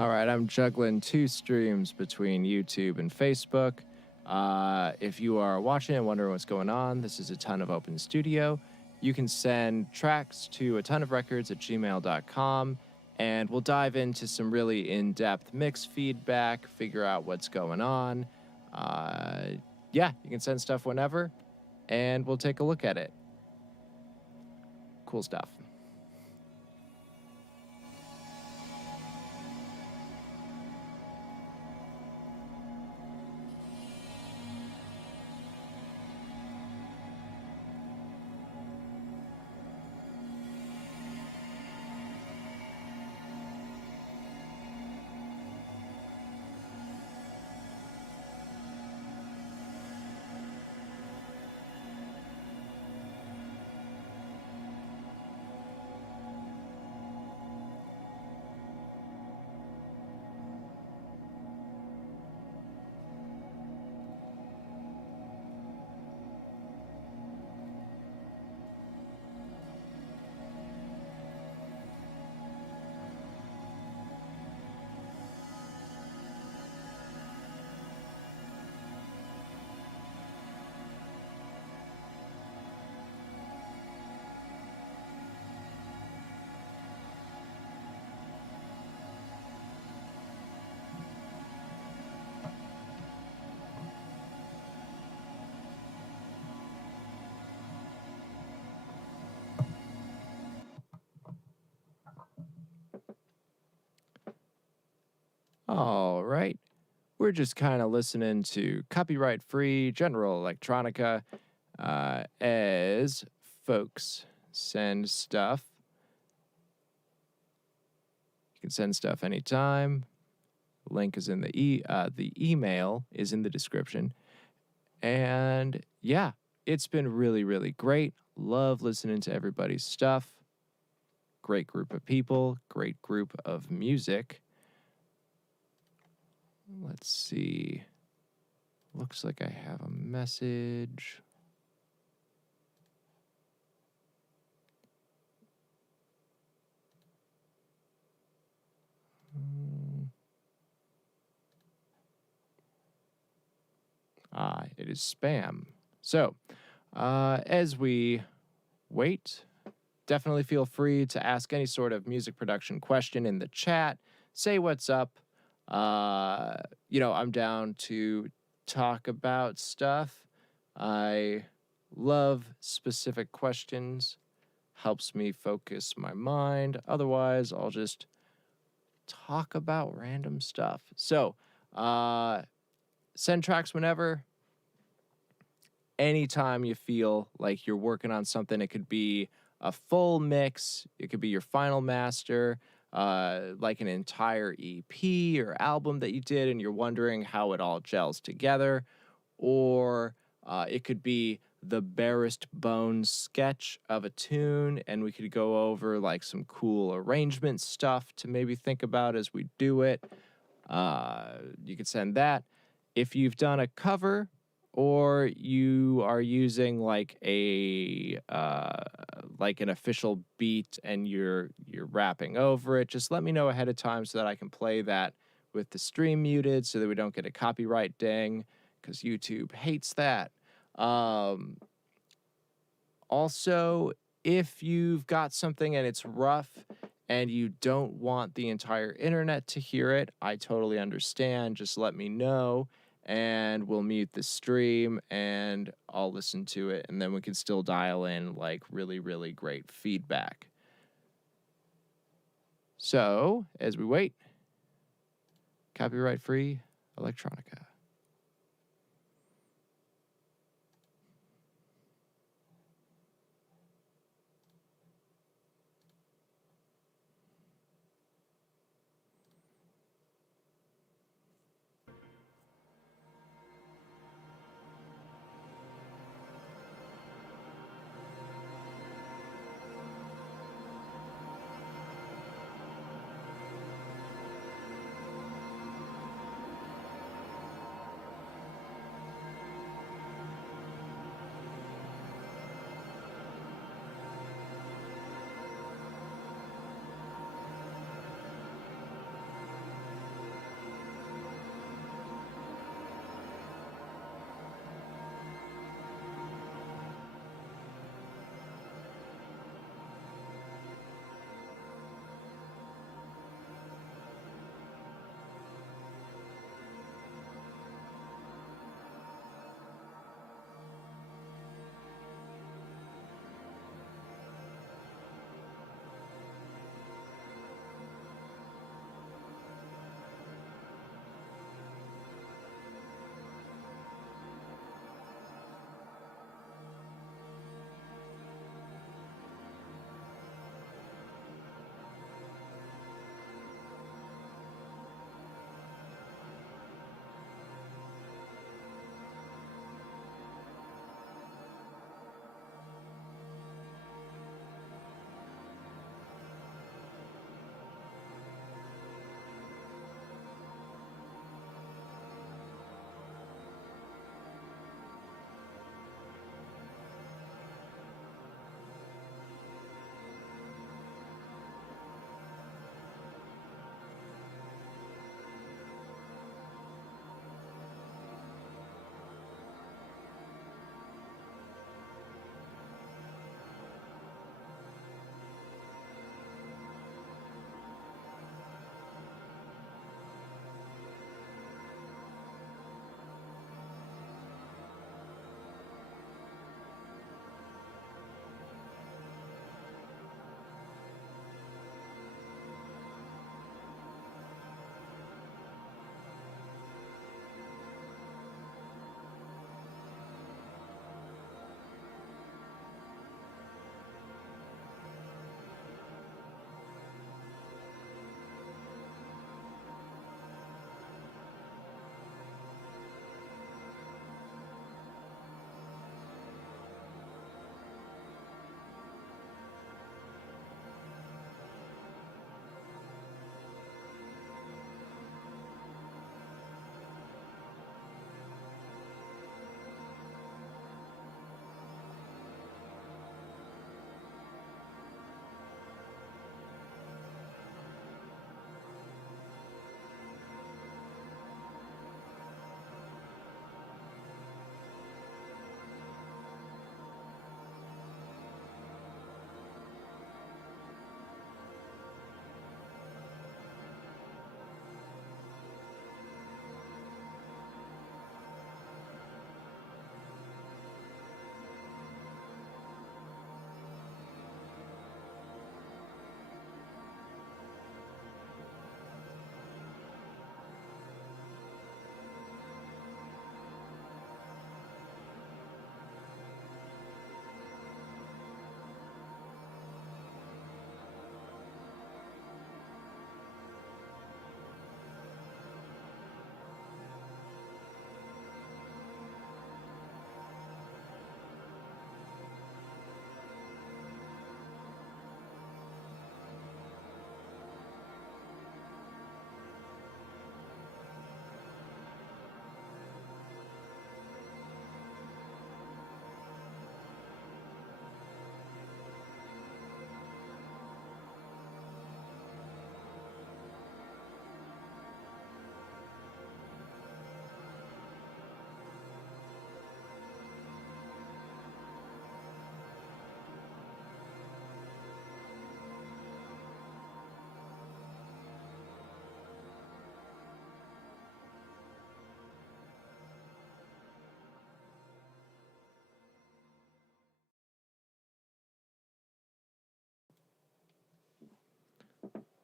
All right, I'm juggling 2 streams between YouTube and Facebook. If you are watching and wondering what's going on, this is a ton of Open Studio. You can send tracks to atonuvrecords@gmail.com, and we'll dive into some really in-depth mix feedback, figure out what's going on. Yeah, you can send stuff whenever, and we'll take a look at it. Cool stuff. All right. We're just kind of listening to copyright-free general electronica as folks send stuff. You can send stuff anytime. Link is in the email is in the description. And yeah, it's been really, really great. Love listening to everybody's stuff. Great group of people, great group of music. Let's see. Looks like I have a message. It is spam. So, as we wait, definitely feel free to ask any sort of music production question in the chat. Say what's up. I'm down to talk about stuff. I love specific questions. Helps me focus my mind. Otherwise, I'll just talk about random stuff. So, send tracks whenever. Anytime you feel like you're working on something, it could be a full mix. It could be your final master. Like an entire EP or album that you did and you're wondering how it all gels together, or it could be the barest bones sketch of a tune and we could go over like some cool arrangement stuff to maybe think about as we do it. You could send that. If you've done a cover or you are using like an official beat and you're rapping over it, just let me know ahead of time so that I can play that with the stream muted so that we don't get a copyright ding, because YouTube hates that. Also, if you've got something and it's rough and you don't want the entire internet to hear it, I totally understand. Just let me know and we'll mute the stream and I'll listen to it, and then we can still dial in like really, really great feedback. So, as we wait, copyright-free electronica.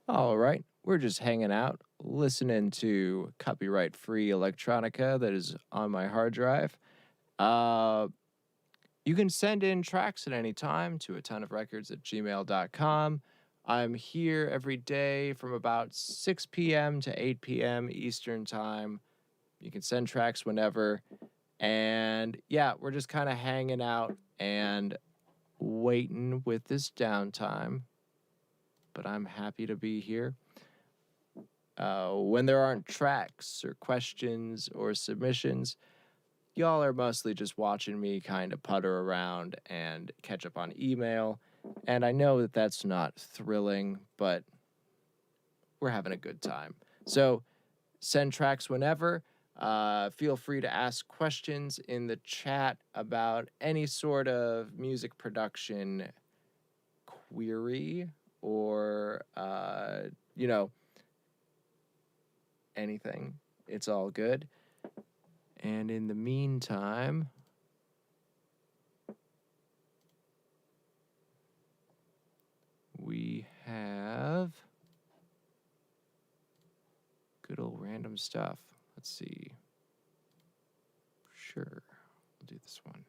All right, we're just hanging out, listening to copyright-free electronica that is on my hard drive. You can send in tracks at any time to atonuvrecords@gmail.com. I'm here every day from about 6 p.m. to 8 p.m. Eastern Time. You can send tracks whenever. And yeah, we're just kind of hanging out and waiting with this downtime. But I'm happy to be here. When there aren't tracks or questions or submissions, y'all are mostly just watching me kind of putter around and catch up on email. And I know that that's not thrilling, but we're having a good time. So send tracks whenever. Feel free to ask questions in the chat about any sort of music production query or, anything. It's all good. And in the meantime, we have good old random stuff. Let's see. Sure, we'll do this one.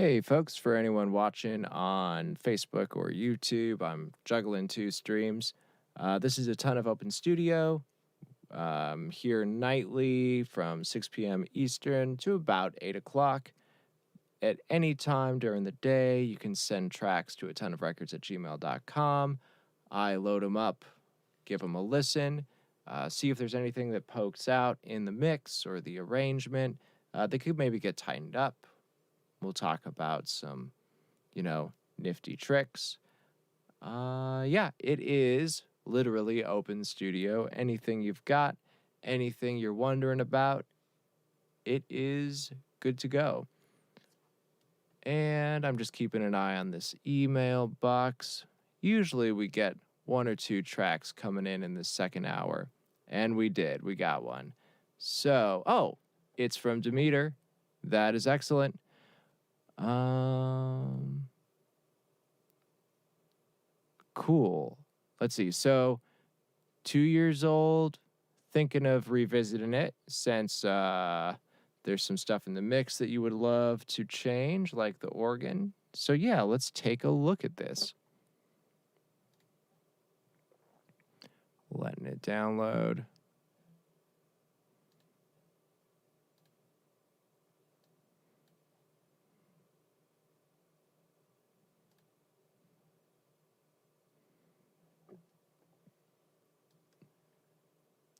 Hey folks, for anyone watching on Facebook or YouTube, I'm juggling 2 streams. This is a ton of Open Studio, here nightly from 6 p.m. Eastern to about 8 o'clock. At any time during the day, you can send tracks to atonuvrecords@gmail.com. I load them up, give them a listen, see if there's anything that pokes out in the mix or the arrangement that could maybe get tightened up. We'll talk about some, nifty tricks. Yeah, it is literally open studio. Anything you've got, anything you're wondering about, it is good to go. And I'm just keeping an eye on this email box. Usually we get 1 or 2 tracks coming in the second hour. And we did. We got one. So, it's from Demeter. That is excellent. Cool. Let's see. So, 2 years old, thinking of revisiting it since there's some stuff in the mix that you would love to change, like the organ. So, yeah, let's take a look at this. Letting it download.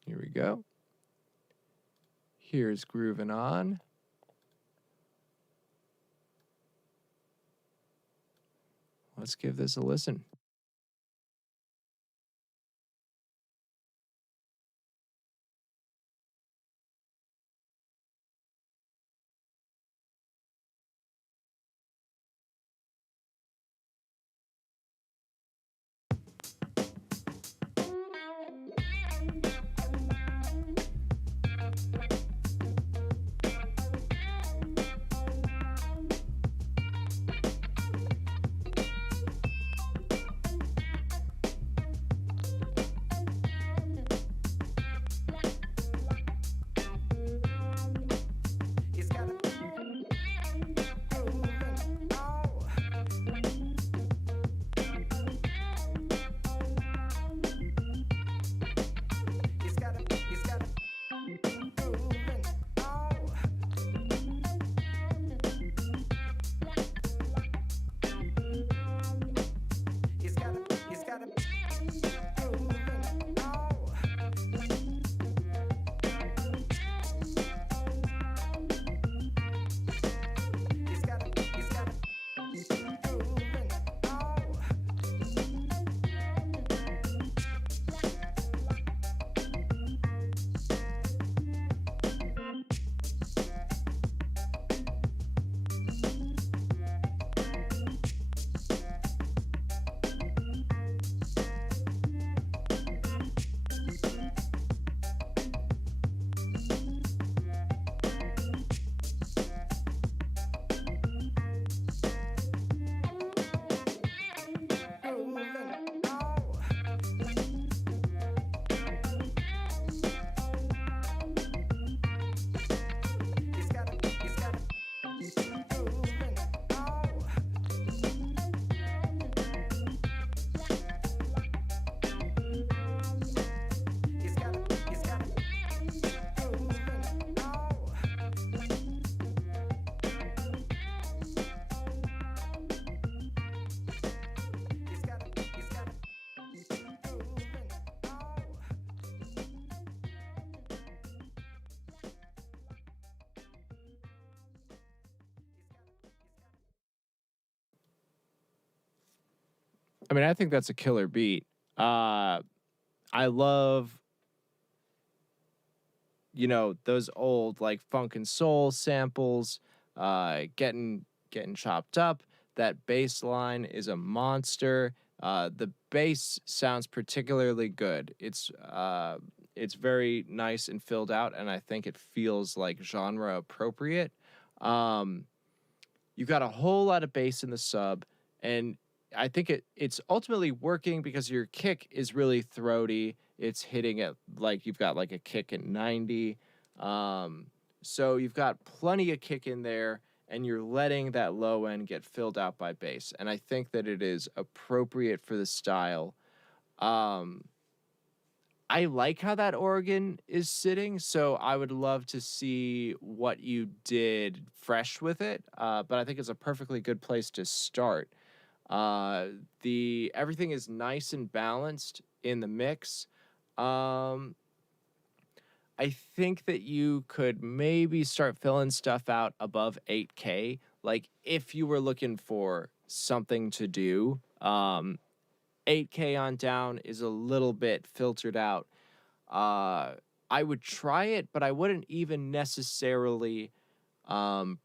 Here we go. Here's grooving on. Let's give this a listen. I mean, I think that's a killer beat. I love, those old like funk and soul samples, getting chopped up. That bass line is a monster. The bass sounds particularly good. It's very nice and filled out, and I think it feels like genre appropriate. You've got a whole lot of bass in the sub, and I think it's ultimately working because your kick is really throaty. It's hitting it like you've got like a kick at 90. So you've got plenty of kick in there, and you're letting that low end get filled out by bass. And I think that it is appropriate for the style. I like how that organ is sitting, so I would love to see what you did fresh with it. But I think it's a perfectly good place to start. The everything is nice and balanced in the mix. Um, I think that you could maybe start filling stuff out above 8K. Like if you were looking for something to do, 8K on down is a little bit filtered out. I would try it, but I wouldn't even necessarily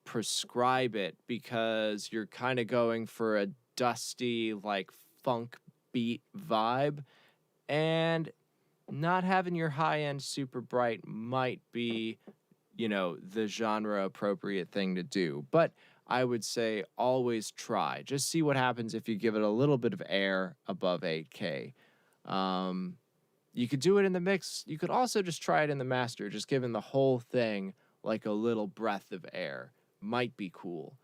prescribe it because you're kind of going for a dusty, like funk beat vibe. And not having your high end super bright might be, the genre appropriate thing to do. But I would say always try. Just see what happens if you give it a little bit of air above 8K. You could do it in the mix. You could also just try it in the master, just giving the whole thing like a little breath of air. Might be cool.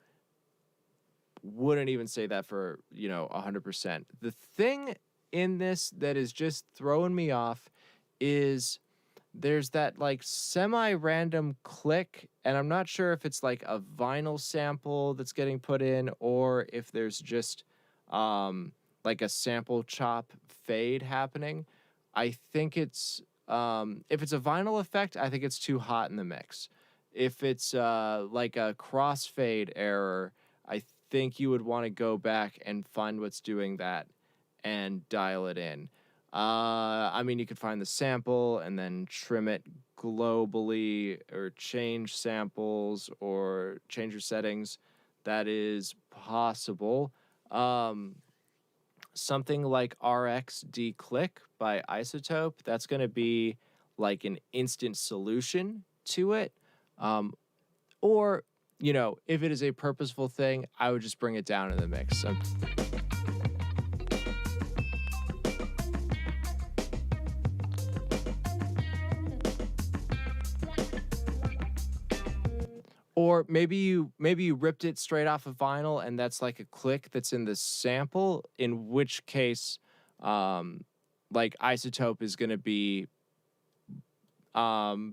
Wouldn't even say that for, 100%. The thing in this that is just throwing me off is there's that like semi-random click, and I'm not sure if it's like a vinyl sample that's getting put in or if there's just like a sample chop fade happening. I think it's if it's a vinyl effect, I think it's too hot in the mix. If it's like a crossfade error, I think you would want to go back and find what's doing that and dial it in. I mean, you could find the sample and then trim it globally or change samples or change your settings. That is possible. Something like RX D-Click by Isotope, that's going to be like an instant solution to it. Or, if it is a purposeful thing, I would just bring it down in the mix. Or maybe you ripped it straight off of vinyl and that's like a click that's in the sample, in which case like Isotope is going to be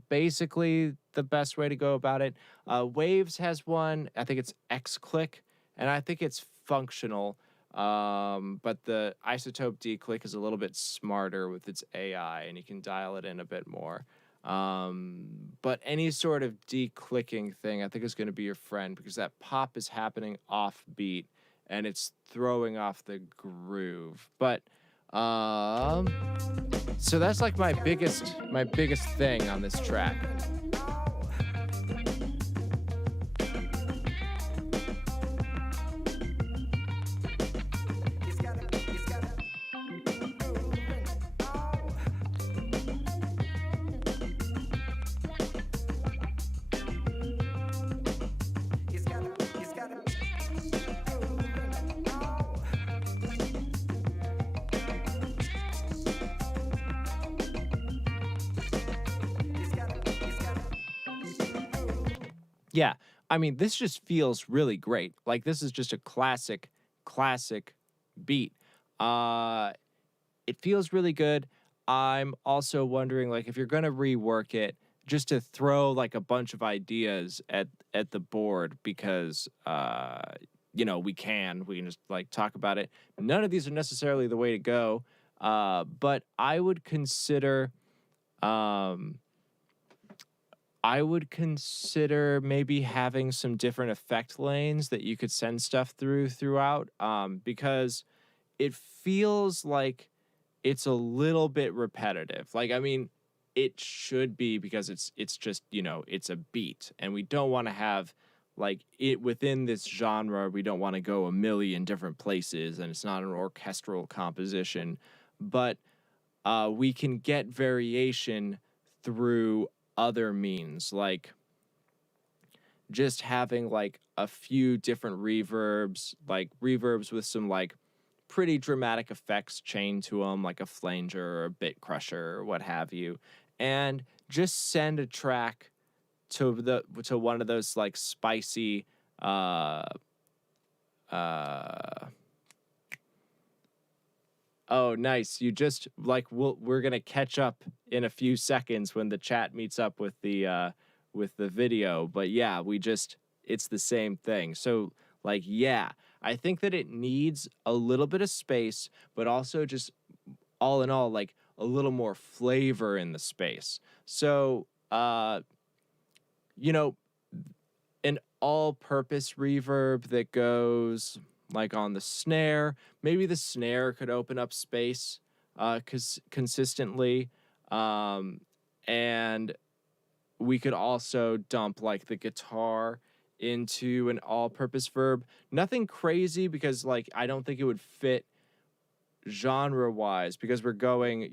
basically the best way to go about it. Waves has one, I think it's X-Click, and I think it's functional. But the Isotope D-Click is a little bit smarter with its AI, and you can dial it in a bit more. But any sort of declicking thing, I think, is going to be your friend because that pop is happening off beat and it's throwing off the groove. But so that's like my biggest thing on this track. Yeah, I mean, this just feels really great. Like, this is just a classic beat. It feels really good. I'm also wondering, like, if you're going to rework it, just to throw, like, a bunch of ideas at the board because, we can just, like, talk about it. None of these are necessarily the way to go, but I would consider... maybe having some different effect lanes that you could send stuff throughout, because it feels like it's a little bit repetitive. Like, I mean, it should be because it's just, it's a beat, and we don't want to have like it within this genre. We don't want to go a million different places, and it's not an orchestral composition, but we can get variation through other means, like just having like a few different reverbs with some like pretty dramatic effects chained to them, like a flanger or a bit crusher or what have you, and just send a track to one of those like spicy uh, oh, nice. You just like we're gonna catch up in a few seconds when the chat meets up with the video. But yeah, it's the same thing. So like, yeah, I think that it needs a little bit of space, but also just all in all, like a little more flavor in the space. So you know, an all-purpose reverb that goes like on the snare. Maybe the snare could open up space consistently. And we could also dump like the guitar into an all-purpose verb. Nothing crazy because like I don't think it would fit genre-wise because we're going,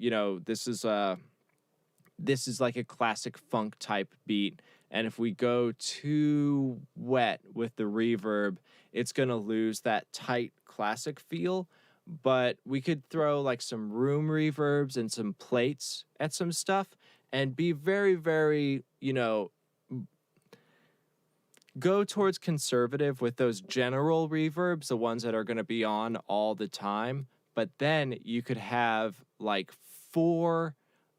this is like a classic funk type beat. And if we go too wet with the reverb, it's going to lose that tight classic feel. But we could throw like some room reverbs and some plates at some stuff and be very, very, go towards conservative with those general reverbs, the ones that are going to be on all the time. But then you could have like 4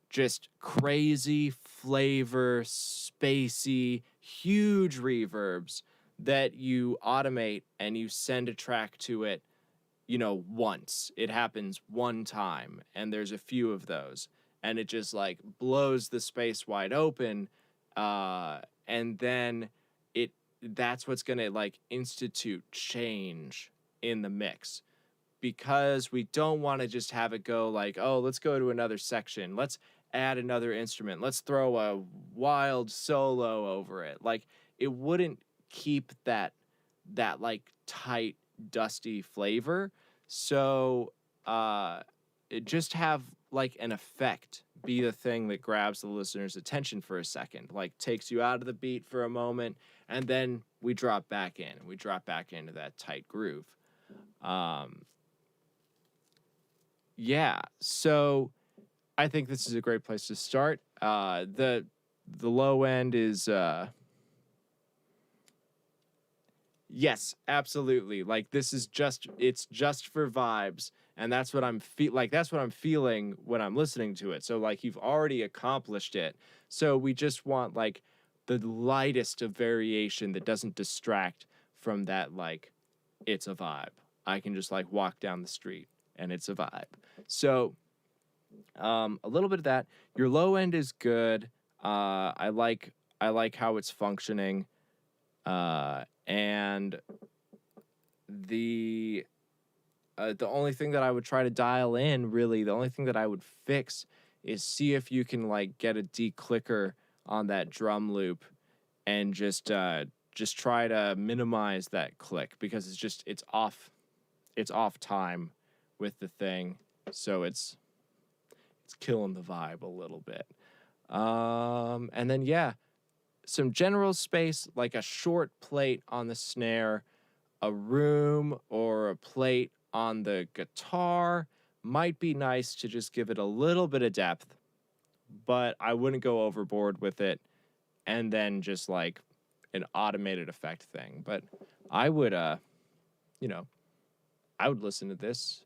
just crazy flavor, spacey, huge reverbs that you automate and you send a track to it, once. It happens one time, and there's a few of those, and it just like blows the space wide open, and then that's what's gonna like institute change in the mix. Because we don't want to just have it go like, oh, let's go to another section. Let's add another instrument. Let's throw a wild solo over it. Like, it wouldn't keep that like tight, dusty flavor. So just have like an effect be the thing that grabs the listener's attention for a second, like takes you out of the beat for a moment, and then we drop back in. We drop back into that tight groove. Yeah, so I think this is a great place to start. The low end is yes, absolutely. Like this is it's just for vibes, and that's what I'm feeling when I'm listening to it. So like you've already accomplished it. So we just want like the lightest of variation that doesn't distract from that, like it's a vibe. I can just like walk down the street and it's a vibe. So a little bit of that. Your low end is good. I like how it's functioning. And the only thing that I would try to dial in, really, the only thing that I would fix is see if you can like get a declicker on that drum loop and just try to minimize that click, because it's off time with the thing. So it's killing the vibe a little bit. And then, yeah, some general space, like a short plate on the snare, a room or a plate on the guitar might be nice to just give it a little bit of depth, but I wouldn't go overboard with it and then just like an automated effect thing. But I would, I would listen to this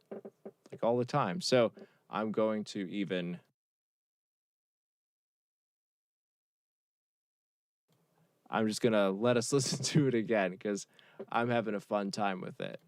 like all the time. So I'm going to I'm just going to let us listen to it again because I'm having a fun time with it.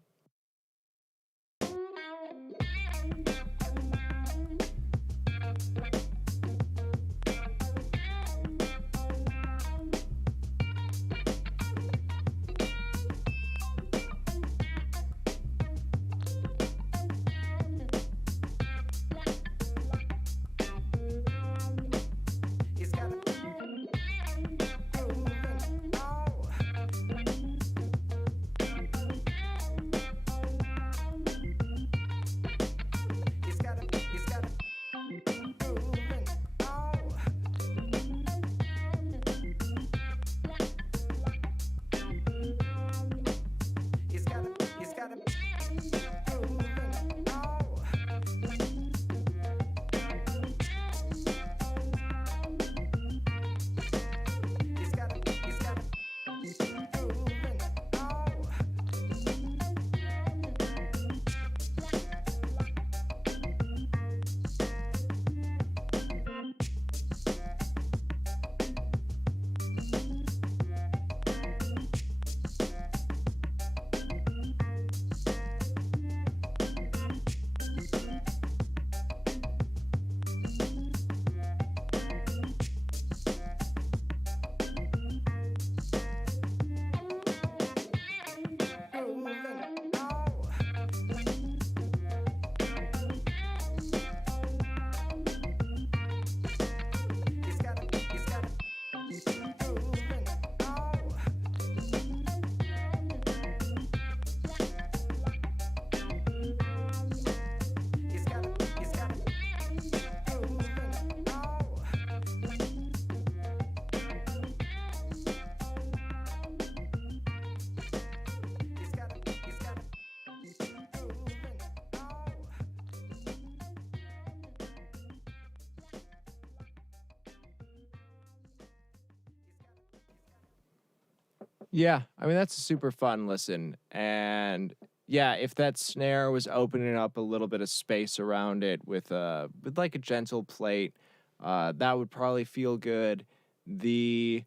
Yeah, I mean, that's a super fun listen. And yeah, if that snare was opening up a little bit of space around it with like a gentle plate, that would probably feel good. The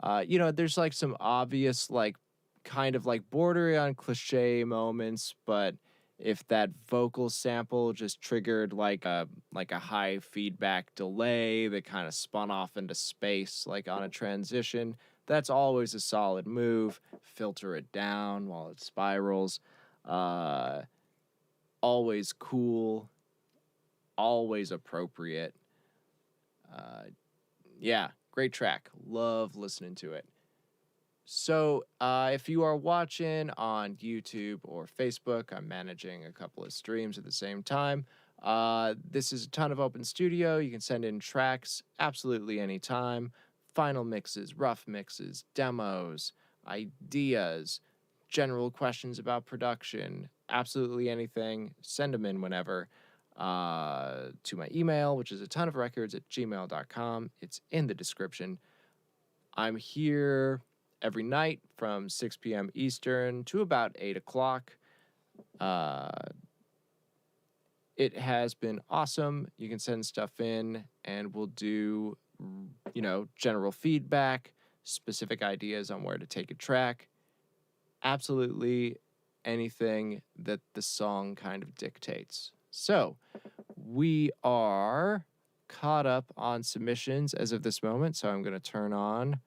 there's like some obvious like kind of like bordering on cliche moments, but if that vocal sample just triggered like a high feedback delay that kind of spun off into space like on a transition, that's always a solid move. Filter it down while it spirals. Uh, Always cool, always appropriate. Uh, yeah, great track. Love listening to it. So, if you are watching on YouTube or Facebook, I'm managing a couple of streams at the same time. This is a ton of open studio. You can send in tracks absolutely anytime. Final mixes, rough mixes, demos, ideas, general questions about production, absolutely anything. Send them in whenever to my email, which is atonuvrecords@gmail.com. It's in the description. I'm here every night from 6 p.m. Eastern to about 8 o'clock. It has been awesome. You can send stuff in and we'll do, general feedback, specific ideas on where to take a track. Absolutely anything that the song kind of dictates. So we are caught up on submissions as of this moment. So I'm going to turn on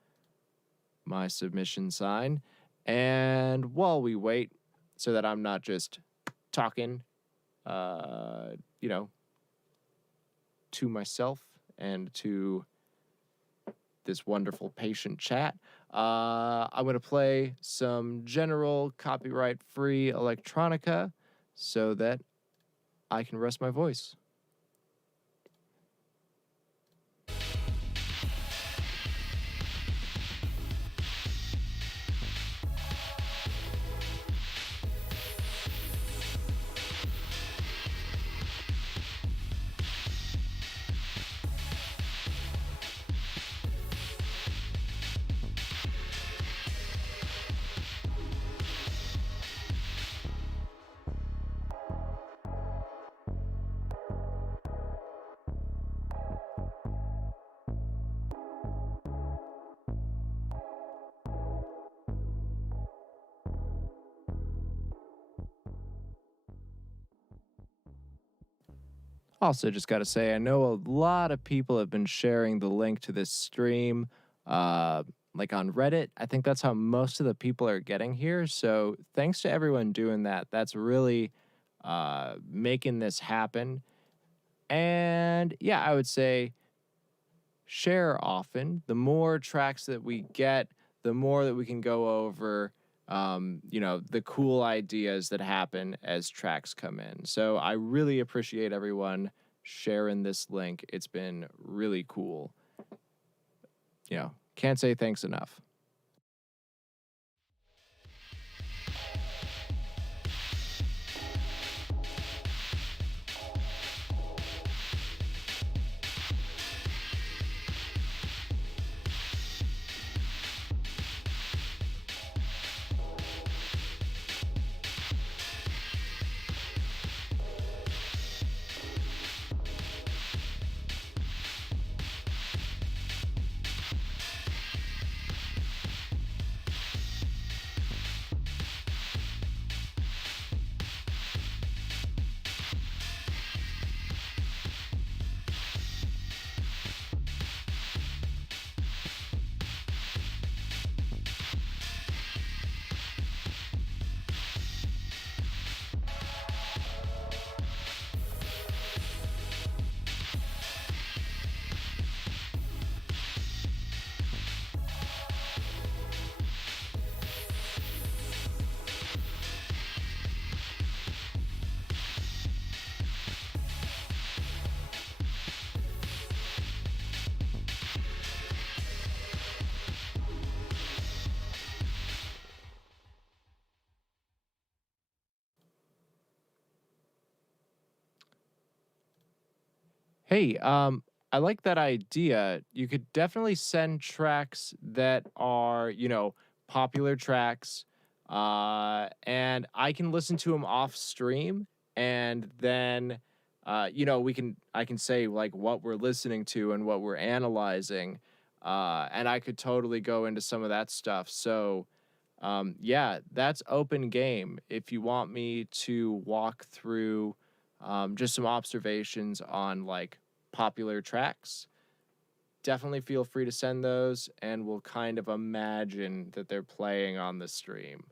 my submission sign. And while we wait, so that I'm not just talking, to myself and to this wonderful patient chat, I'm going to play some general copyright-free electronica so that I can rest my voice. Also, just got to say, I know a lot of people have been sharing the link to this stream, like on Reddit. I think that's how most of the people are getting here. So thanks to everyone doing that. That's really making this happen. And yeah, I would say share often. The more tracks that we get, the more that we can go over, the cool ideas that happen as tracks come in. So I really appreciate everyone sharing this link. It's been really cool. Can't say thanks enough. Hey, I like that idea. You could definitely send tracks that are, popular tracks, and I can listen to them off stream, and then I can say like what we're listening to and what we're analyzing, and I could totally go into some of that stuff. So yeah, that's open game. If you want me to walk through just some observations on like popular tracks, definitely feel free to send those, and we'll kind of imagine that they're playing on the stream.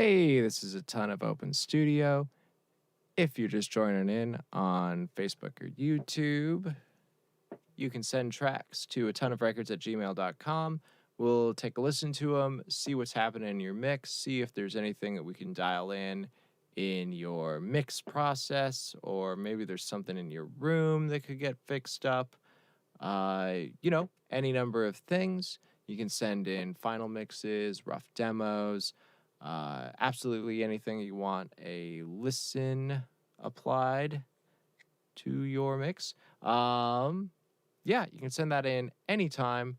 Hey, this is Atonuv Open Studio. If you're just joining in on Facebook or YouTube, you can send tracks to atonuvrecords@gmail.com. We'll take a listen to them, see what's happening in your mix, see if there's anything that we can dial in your mix process, or maybe there's something in your room that could get fixed up. Any number of things. You can send in final mixes, rough demos, absolutely anything you want a listen applied to your mix. You can send that in anytime.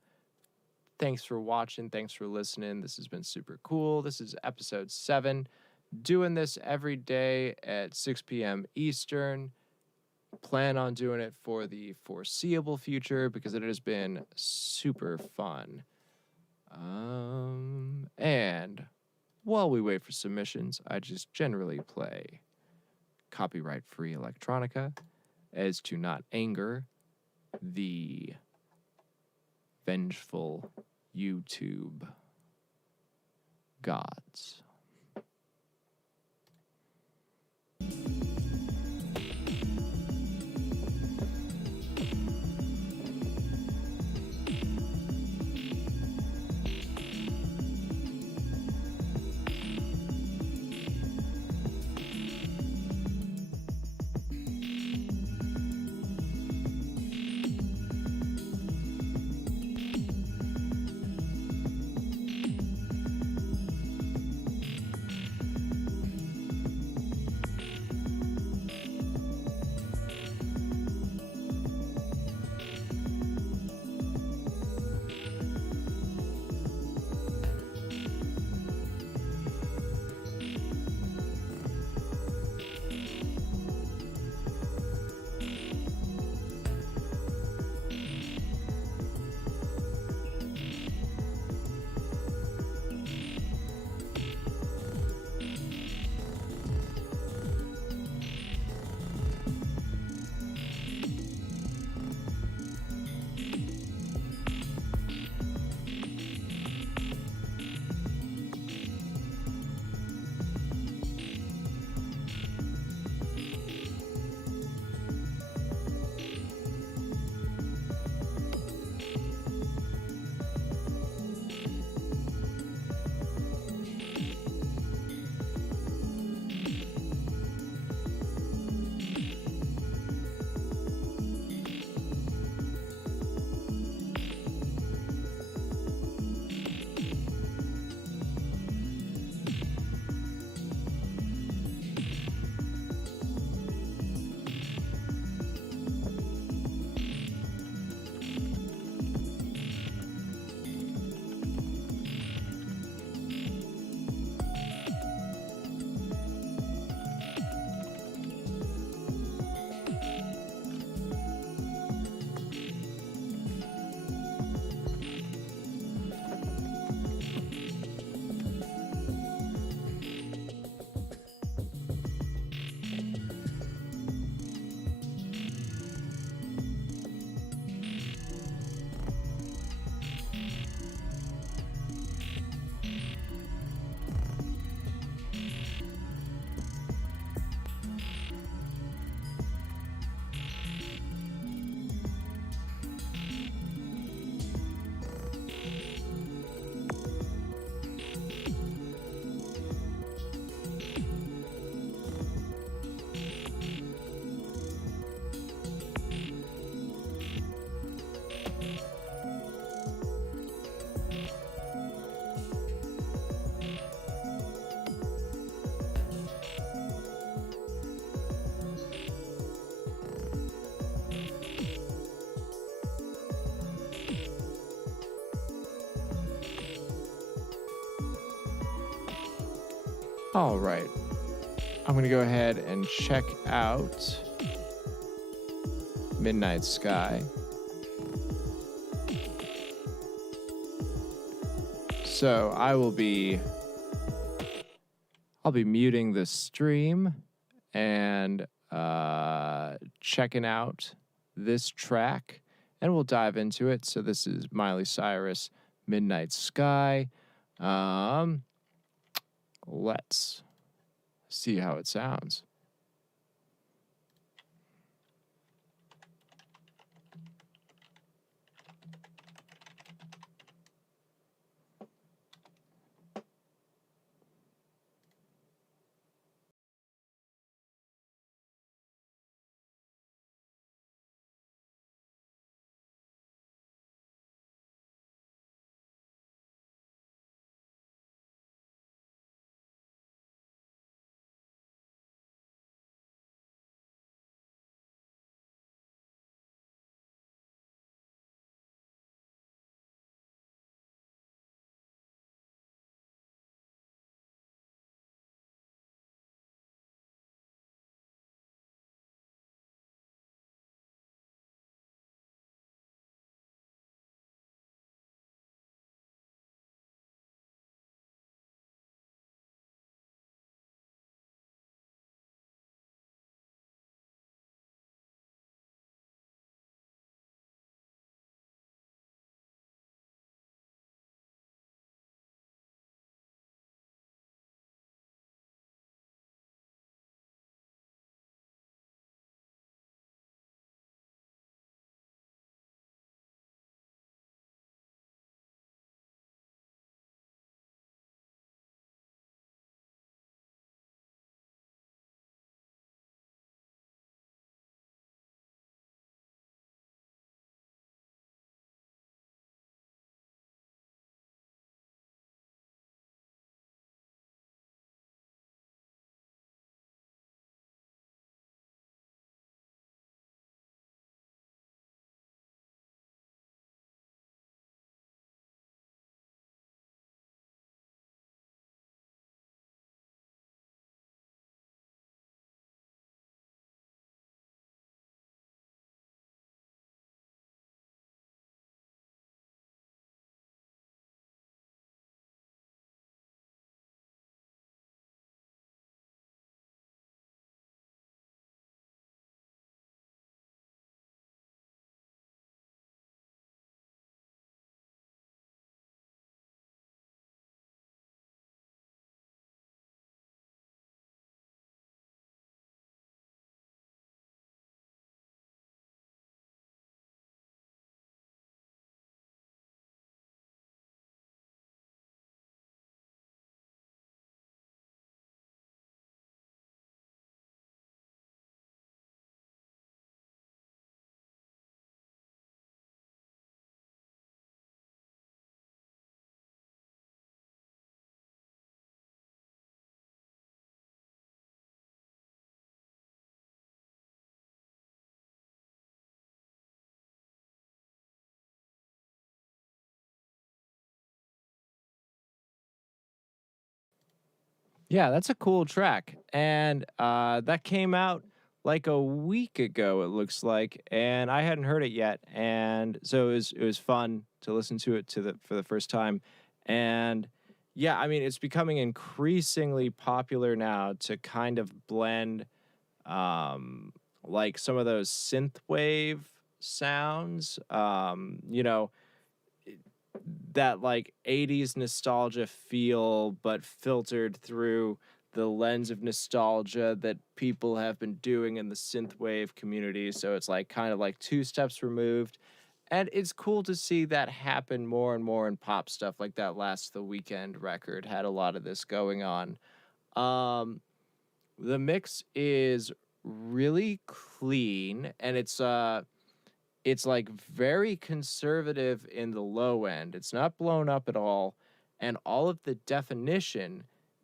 Thanks for watching. Thanks for listening. This has been super cool. This is episode 7. Doing this every day at 6 p.m. Eastern. Plan on doing it for the foreseeable future because it has been super fun. And while we wait for submissions, I just generally play copyright-free electronica as to not anger the vengeful YouTube gods. All right. I'm going to go ahead and check out Midnight Sky. So I'll be muting the stream and checking out this track, and we'll dive into it. So this is Miley Cyrus, Midnight Sky. let's see how it sounds. Yeah, that's a cool track. And that came out like a week ago, it looks like, and I hadn't heard it yet. And so it was fun to listen to it for the first time. And yeah, I mean, it's becoming increasingly popular now to kind of blend like some of those synthwave sounds. That like 80s nostalgia feel, but filtered through the lens of nostalgia that people have been doing in the synthwave community. So it's like kind of like two steps removed. And it's cool to see that happen more and more in pop stuff. Like that last The Weeknd record had a lot of this going on. The mix is really clean, and it's like very conservative in the low end. It's not blown up at all, and all of the definition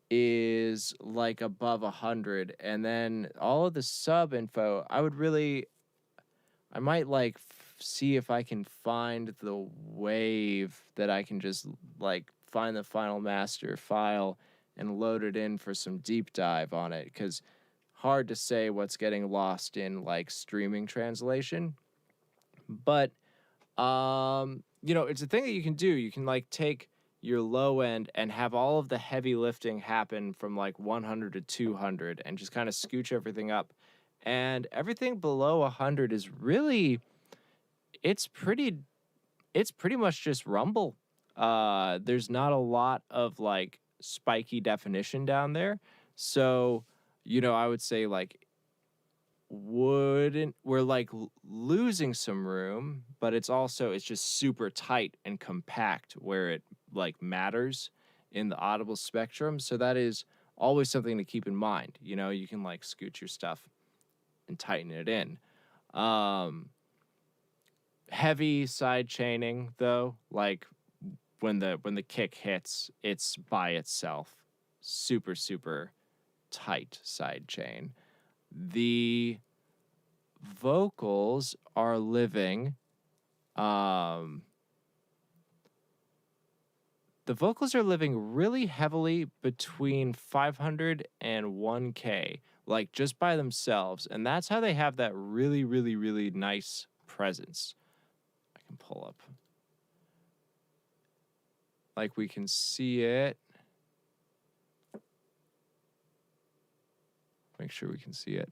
is like above 100. And then all of the sub info, I might like see if I can find the wave that I can just like find the final master file and load it in for some deep dive on it, because hard to say what's getting lost in like streaming translation. But it's a thing that you can do. You can like take your low end and have all of the heavy lifting happen from like 100 to 200 and just kind of scooch everything up. And everything below 100 is really it's pretty much just rumble. There's not a lot of like spiky definition down there. So, I would say like we're like losing some room, but it's just super tight and compact where it like matters in the audible spectrum. So that is always something to keep in mind. You can like scoot your stuff and tighten it in. Heavy side chaining though, like when the kick hits, it's by itself. Super, super tight side chain. The vocals are living really heavily between 500 and 1K, like just by themselves, and that's how they have that really, really, really nice presence. I can pull up, like we can see it. Make sure we can see it.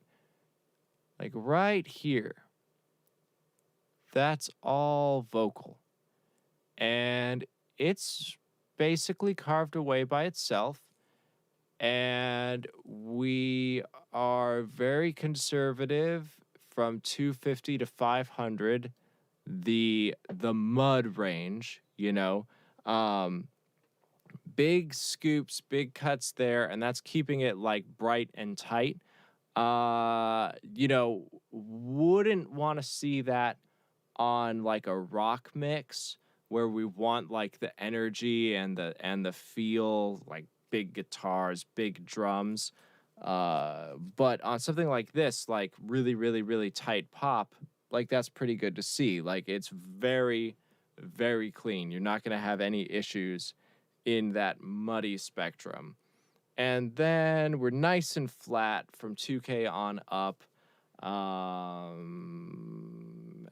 Like right here. That's all vocal. And it's basically carved away by itself. And we are very conservative from 250 to 500, the mud range, big scoops, big cuts there, and that's keeping it like bright and tight. Wouldn't want to see that on like a rock mix where we want like the energy and the feel, like big guitars, big drums. But on something like this, like really, really, really tight pop, like that's pretty good to see. Like it's very, very clean. You're not going to have any issues in that muddy spectrum. And then we're nice and flat from 2K on up.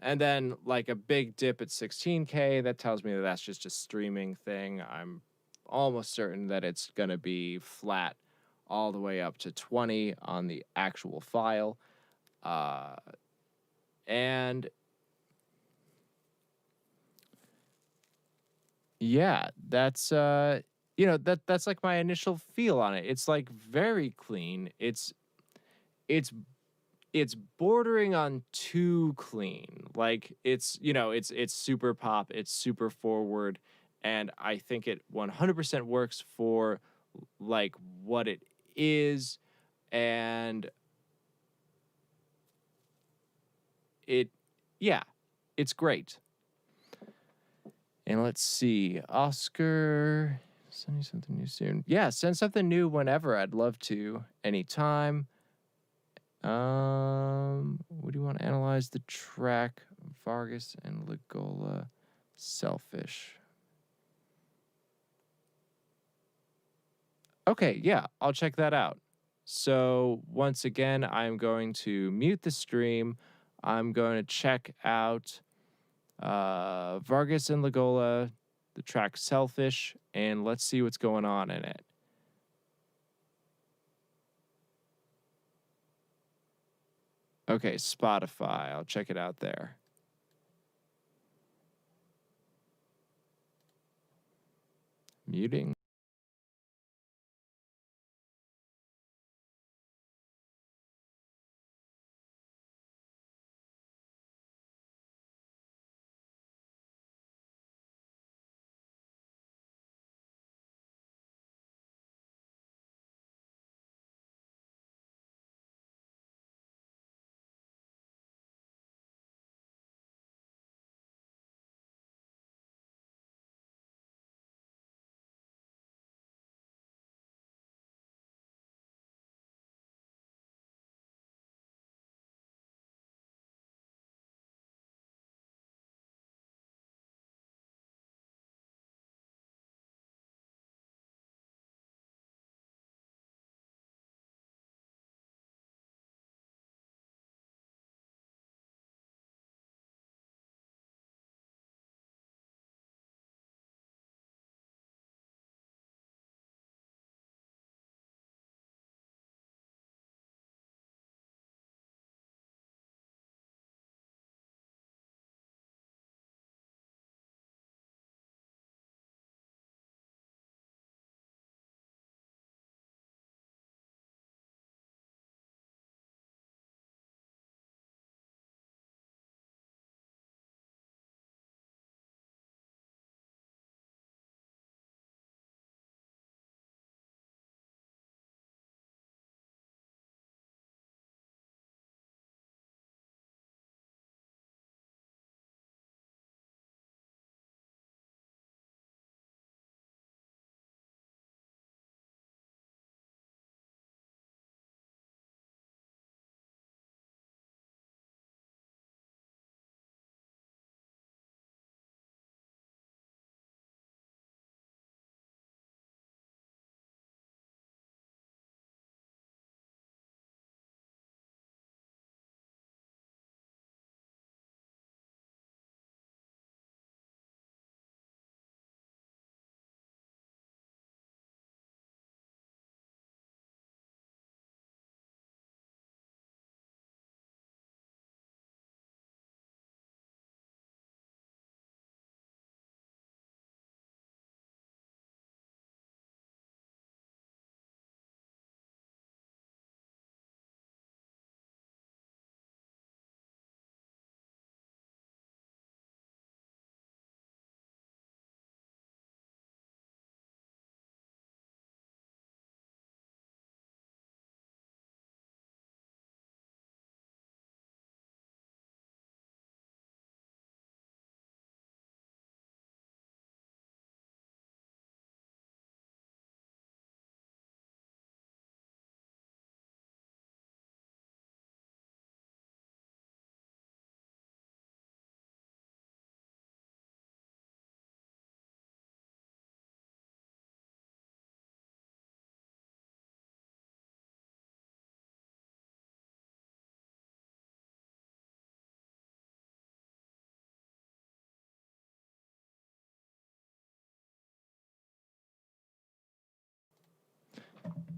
And then like a big dip at 16K, that tells me that that's just a streaming thing. I'm almost certain that it's going to be flat all the way up to 20 on the actual file. And yeah, that's that's like my initial feel on it. It's like very clean. It's bordering on too clean. Like it's super pop, it's super forward, and I think it 100% works for like what it is, and it's great. And let's see, Oscar, send you something new soon. Yeah, send something new whenever. I'd love to, anytime. What do you want to analyze? The track Vargas and Lagola, Selfish. Okay, yeah, I'll check that out. So once again, I'm going to mute the stream. I'm going to check out Vargas and Lagola, the track Selfish, and let's see what's going on in it. Okay, Spotify. I'll check it out there. Muting.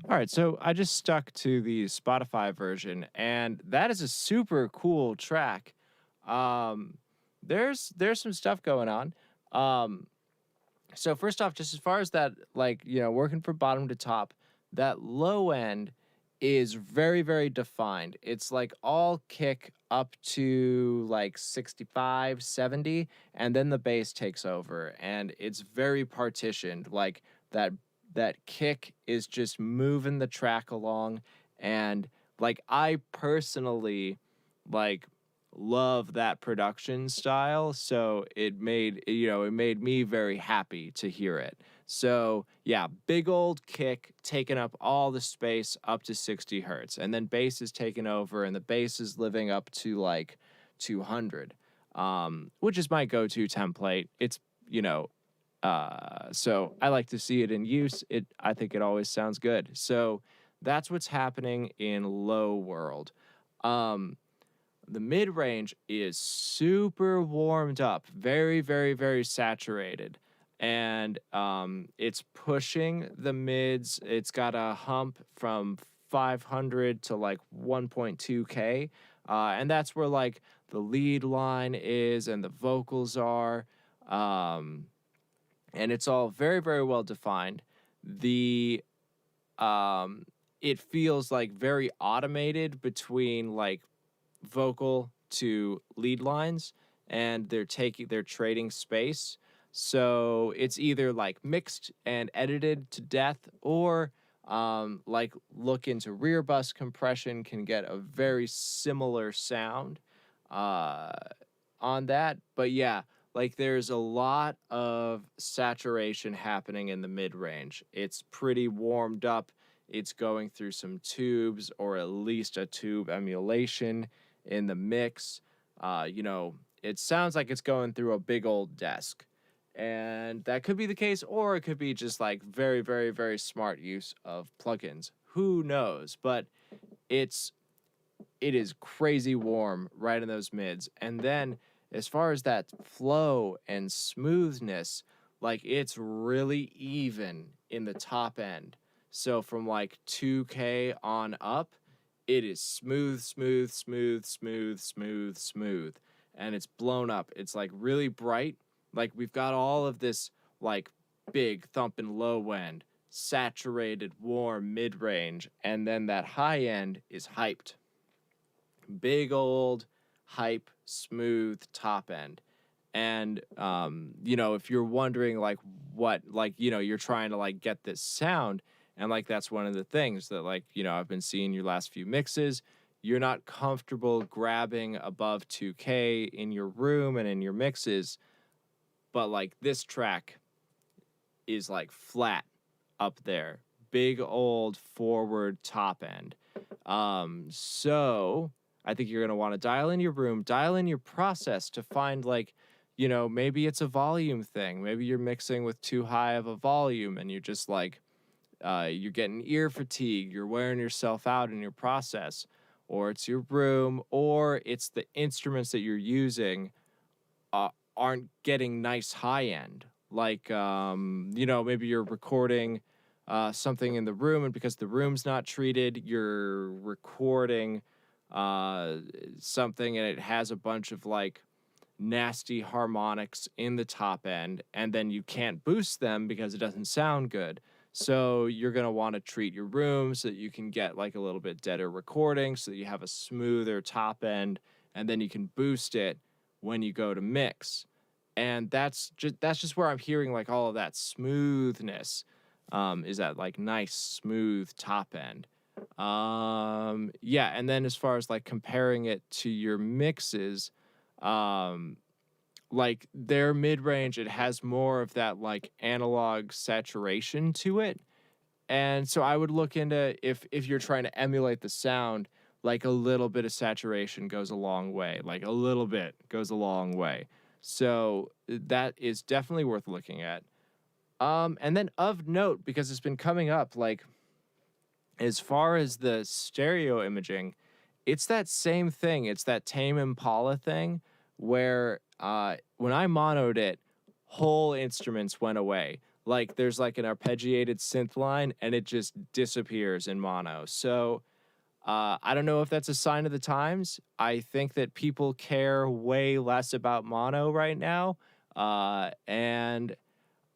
All right, so I just stuck to the Spotify version, and that is a super cool track. Um, there's some stuff going on. Um, so first off, just as far as that, like, working from bottom to top, that low end is very, very defined. It's like all kick up to like 65, 70, and then the bass takes over, and it's very partitioned. Like that kick is just moving the track along, and like I personally like love that production style, so it made me very happy to hear it. So yeah, big old kick taking up all the space up to 60 hertz, and then bass is taking over, and the bass is living up to like 200, which is my go-to template. It's so I like to see it in use. I think it always sounds good. So that's what's happening in low world. Um, the mid range is super warmed up, very, very, very saturated. And it's pushing the mids. It's got a hump from 500 to like 1.2K. And that's where like the lead line is and the vocals are. And it's all very, very well defined. The It feels like very automated between like vocal to lead lines, and they're trading space. So it's either like mixed and edited to death, or like look into rear bus compression can get a very similar sound uh, on that. But yeah, like there's a lot of saturation happening in the mid range. It's pretty warmed up. It's going through some tubes, or at least a tube emulation in the mix. It sounds like it's going through a big old desk. And that could be the case, or it could be just like very, very, very smart use of plugins. Who knows? But it is crazy warm right in those mids. And then as far as that flow and smoothness, like it's really even in the top end. So from like 2K on up, it is smooth, smooth, smooth, smooth, smooth, smooth. And it's blown up. It's like really bright. Like we've got all of this like big thumping low end, saturated, warm mid range. And then that high end is hyped. Big old hype, smooth top end. And if you're wondering like what, like, you're trying to like get this sound, and like that's one of the things that like, I've been seeing your last few mixes. You're not comfortable grabbing above 2K in your room and in your mixes, but like this track is like flat up there. Big old forward top end. So I think you're going to want to dial in your room, dial in your process to find like, maybe it's a volume thing. Maybe you're mixing with too high of a volume and you're just like, you're getting ear fatigue. You're wearing yourself out in your process, or it's your room, or it's the instruments that you're using aren't getting nice high end. Like, maybe you're recording something in the room, and because the room's not treated, you're recording something and it has a bunch of like nasty harmonics in the top end, and then you can't boost them because it doesn't sound good. So you're going to want to treat your room so that you can get like a little bit deader recording, so that you have a smoother top end, and then you can boost it when you go to mix. And that's just where I'm hearing like all of that smoothness, is that like nice smooth top end. And then as far as like comparing it to your mixes, like their mid-range, it has more of that like analog saturation to it. And so I would look into, if you're trying to emulate the sound, like a little bit of saturation goes a long way. Like a little bit goes a long way. So that is definitely worth looking at. And then of note, because it's been coming up, like as far as the stereo imaging, it's that same thing. It's that Tame Impala thing where when I monoed it, whole instruments went away. like there's like an arpeggiated synth line and it just disappears in mono. So I don't know if that's a sign of the times. I think that people care way less about mono right now. And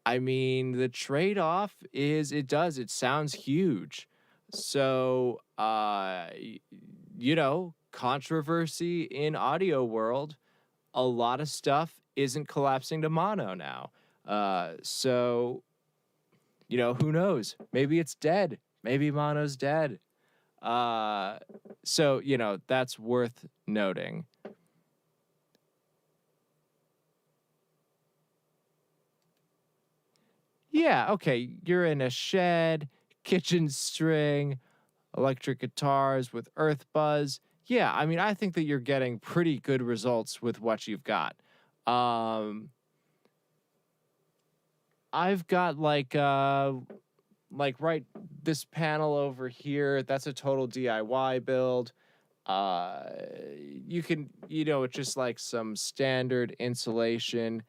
I mean, the trade-off is it sounds huge. So, controversy in audio world, a lot of stuff isn't collapsing to mono now. So, who knows? Maybe it's dead. Maybe mono's dead. So, that's worth noting. Yeah, okay, you're in a shed, kitchen string, electric guitars with earth buzz. Yeah, I mean, I think that you're getting pretty good results with what you've got. I've got like right this panel over here, that's a total DIY build. You can, it's just like some standard insulation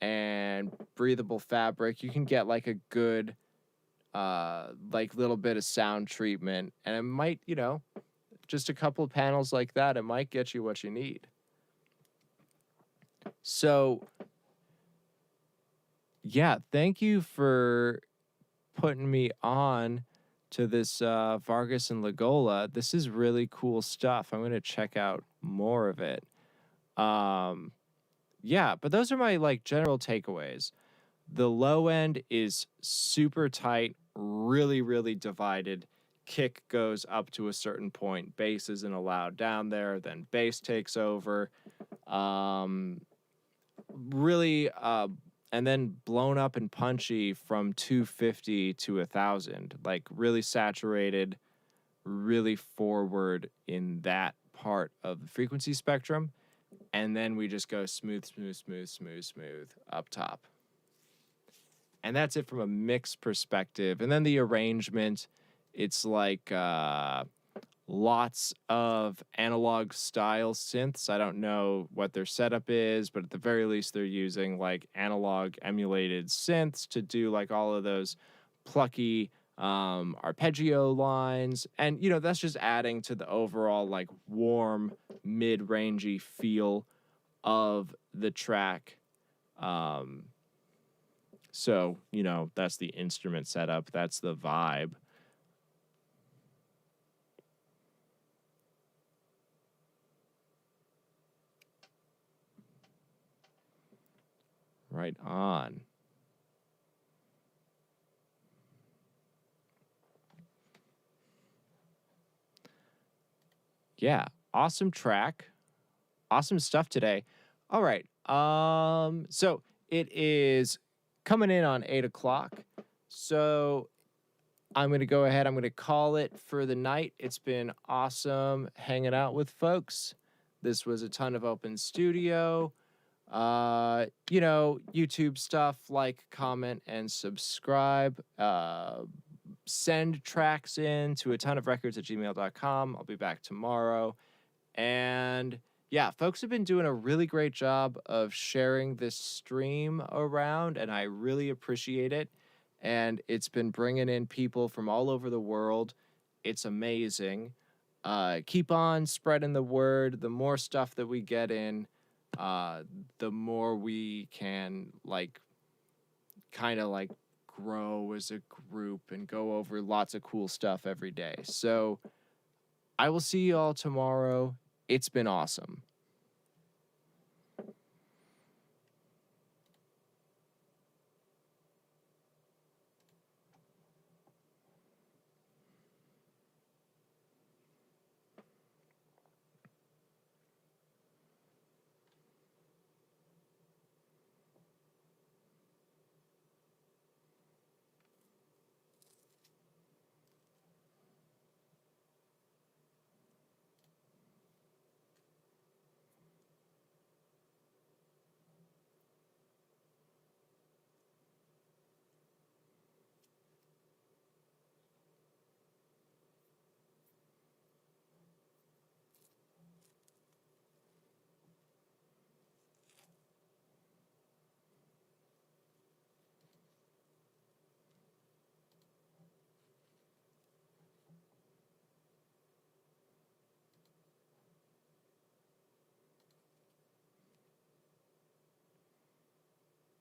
and breathable fabric. You can get like a good like little bit of sound treatment, and it might, just a couple of panels like that, it might get you what you need. So yeah, thank you for putting me on to this Vargas and Lagola. This is really cool stuff. I'm going to check out more of it. Yeah, but those are my like general takeaways. The low end is super tight, really, really divided. Kick goes up to a certain point. Bass isn't allowed down there. Then bass takes over. Really, and then blown up and punchy from 250 to 1,000. Like really saturated, really forward in that part of the frequency spectrum. And then we just go smooth, smooth, smooth, smooth, smooth up top. And that's it from a mix perspective. And then the arrangement, it's like lots of analog style synths. I don't know what their setup is, but at the very least, they're using like analog emulated synths to do like all of those plucky arpeggio lines. And, that's just adding to the overall like warm, mid-rangey feel of the track. So, that's the instrument setup. That's the vibe. Right on. Yeah, awesome track. Awesome stuff today. All right. So it is coming in on 8 o'clock. So I'm going to go ahead. I'm going to call it for the night. It's been awesome hanging out with folks. This was a ton of open studio. YouTube stuff, like, comment, and subscribe. Send tracks in to atonuvrecords@gmail.com. I'll be back tomorrow. And yeah, folks have been doing a really great job of sharing this stream around, and I really appreciate it. And it's been bringing in people from all over the world. It's amazing. Keep on spreading the word. The more stuff that we get in, the more we can kind of grow as a group and go over lots of cool stuff every day. So I will see you all tomorrow. It's been awesome.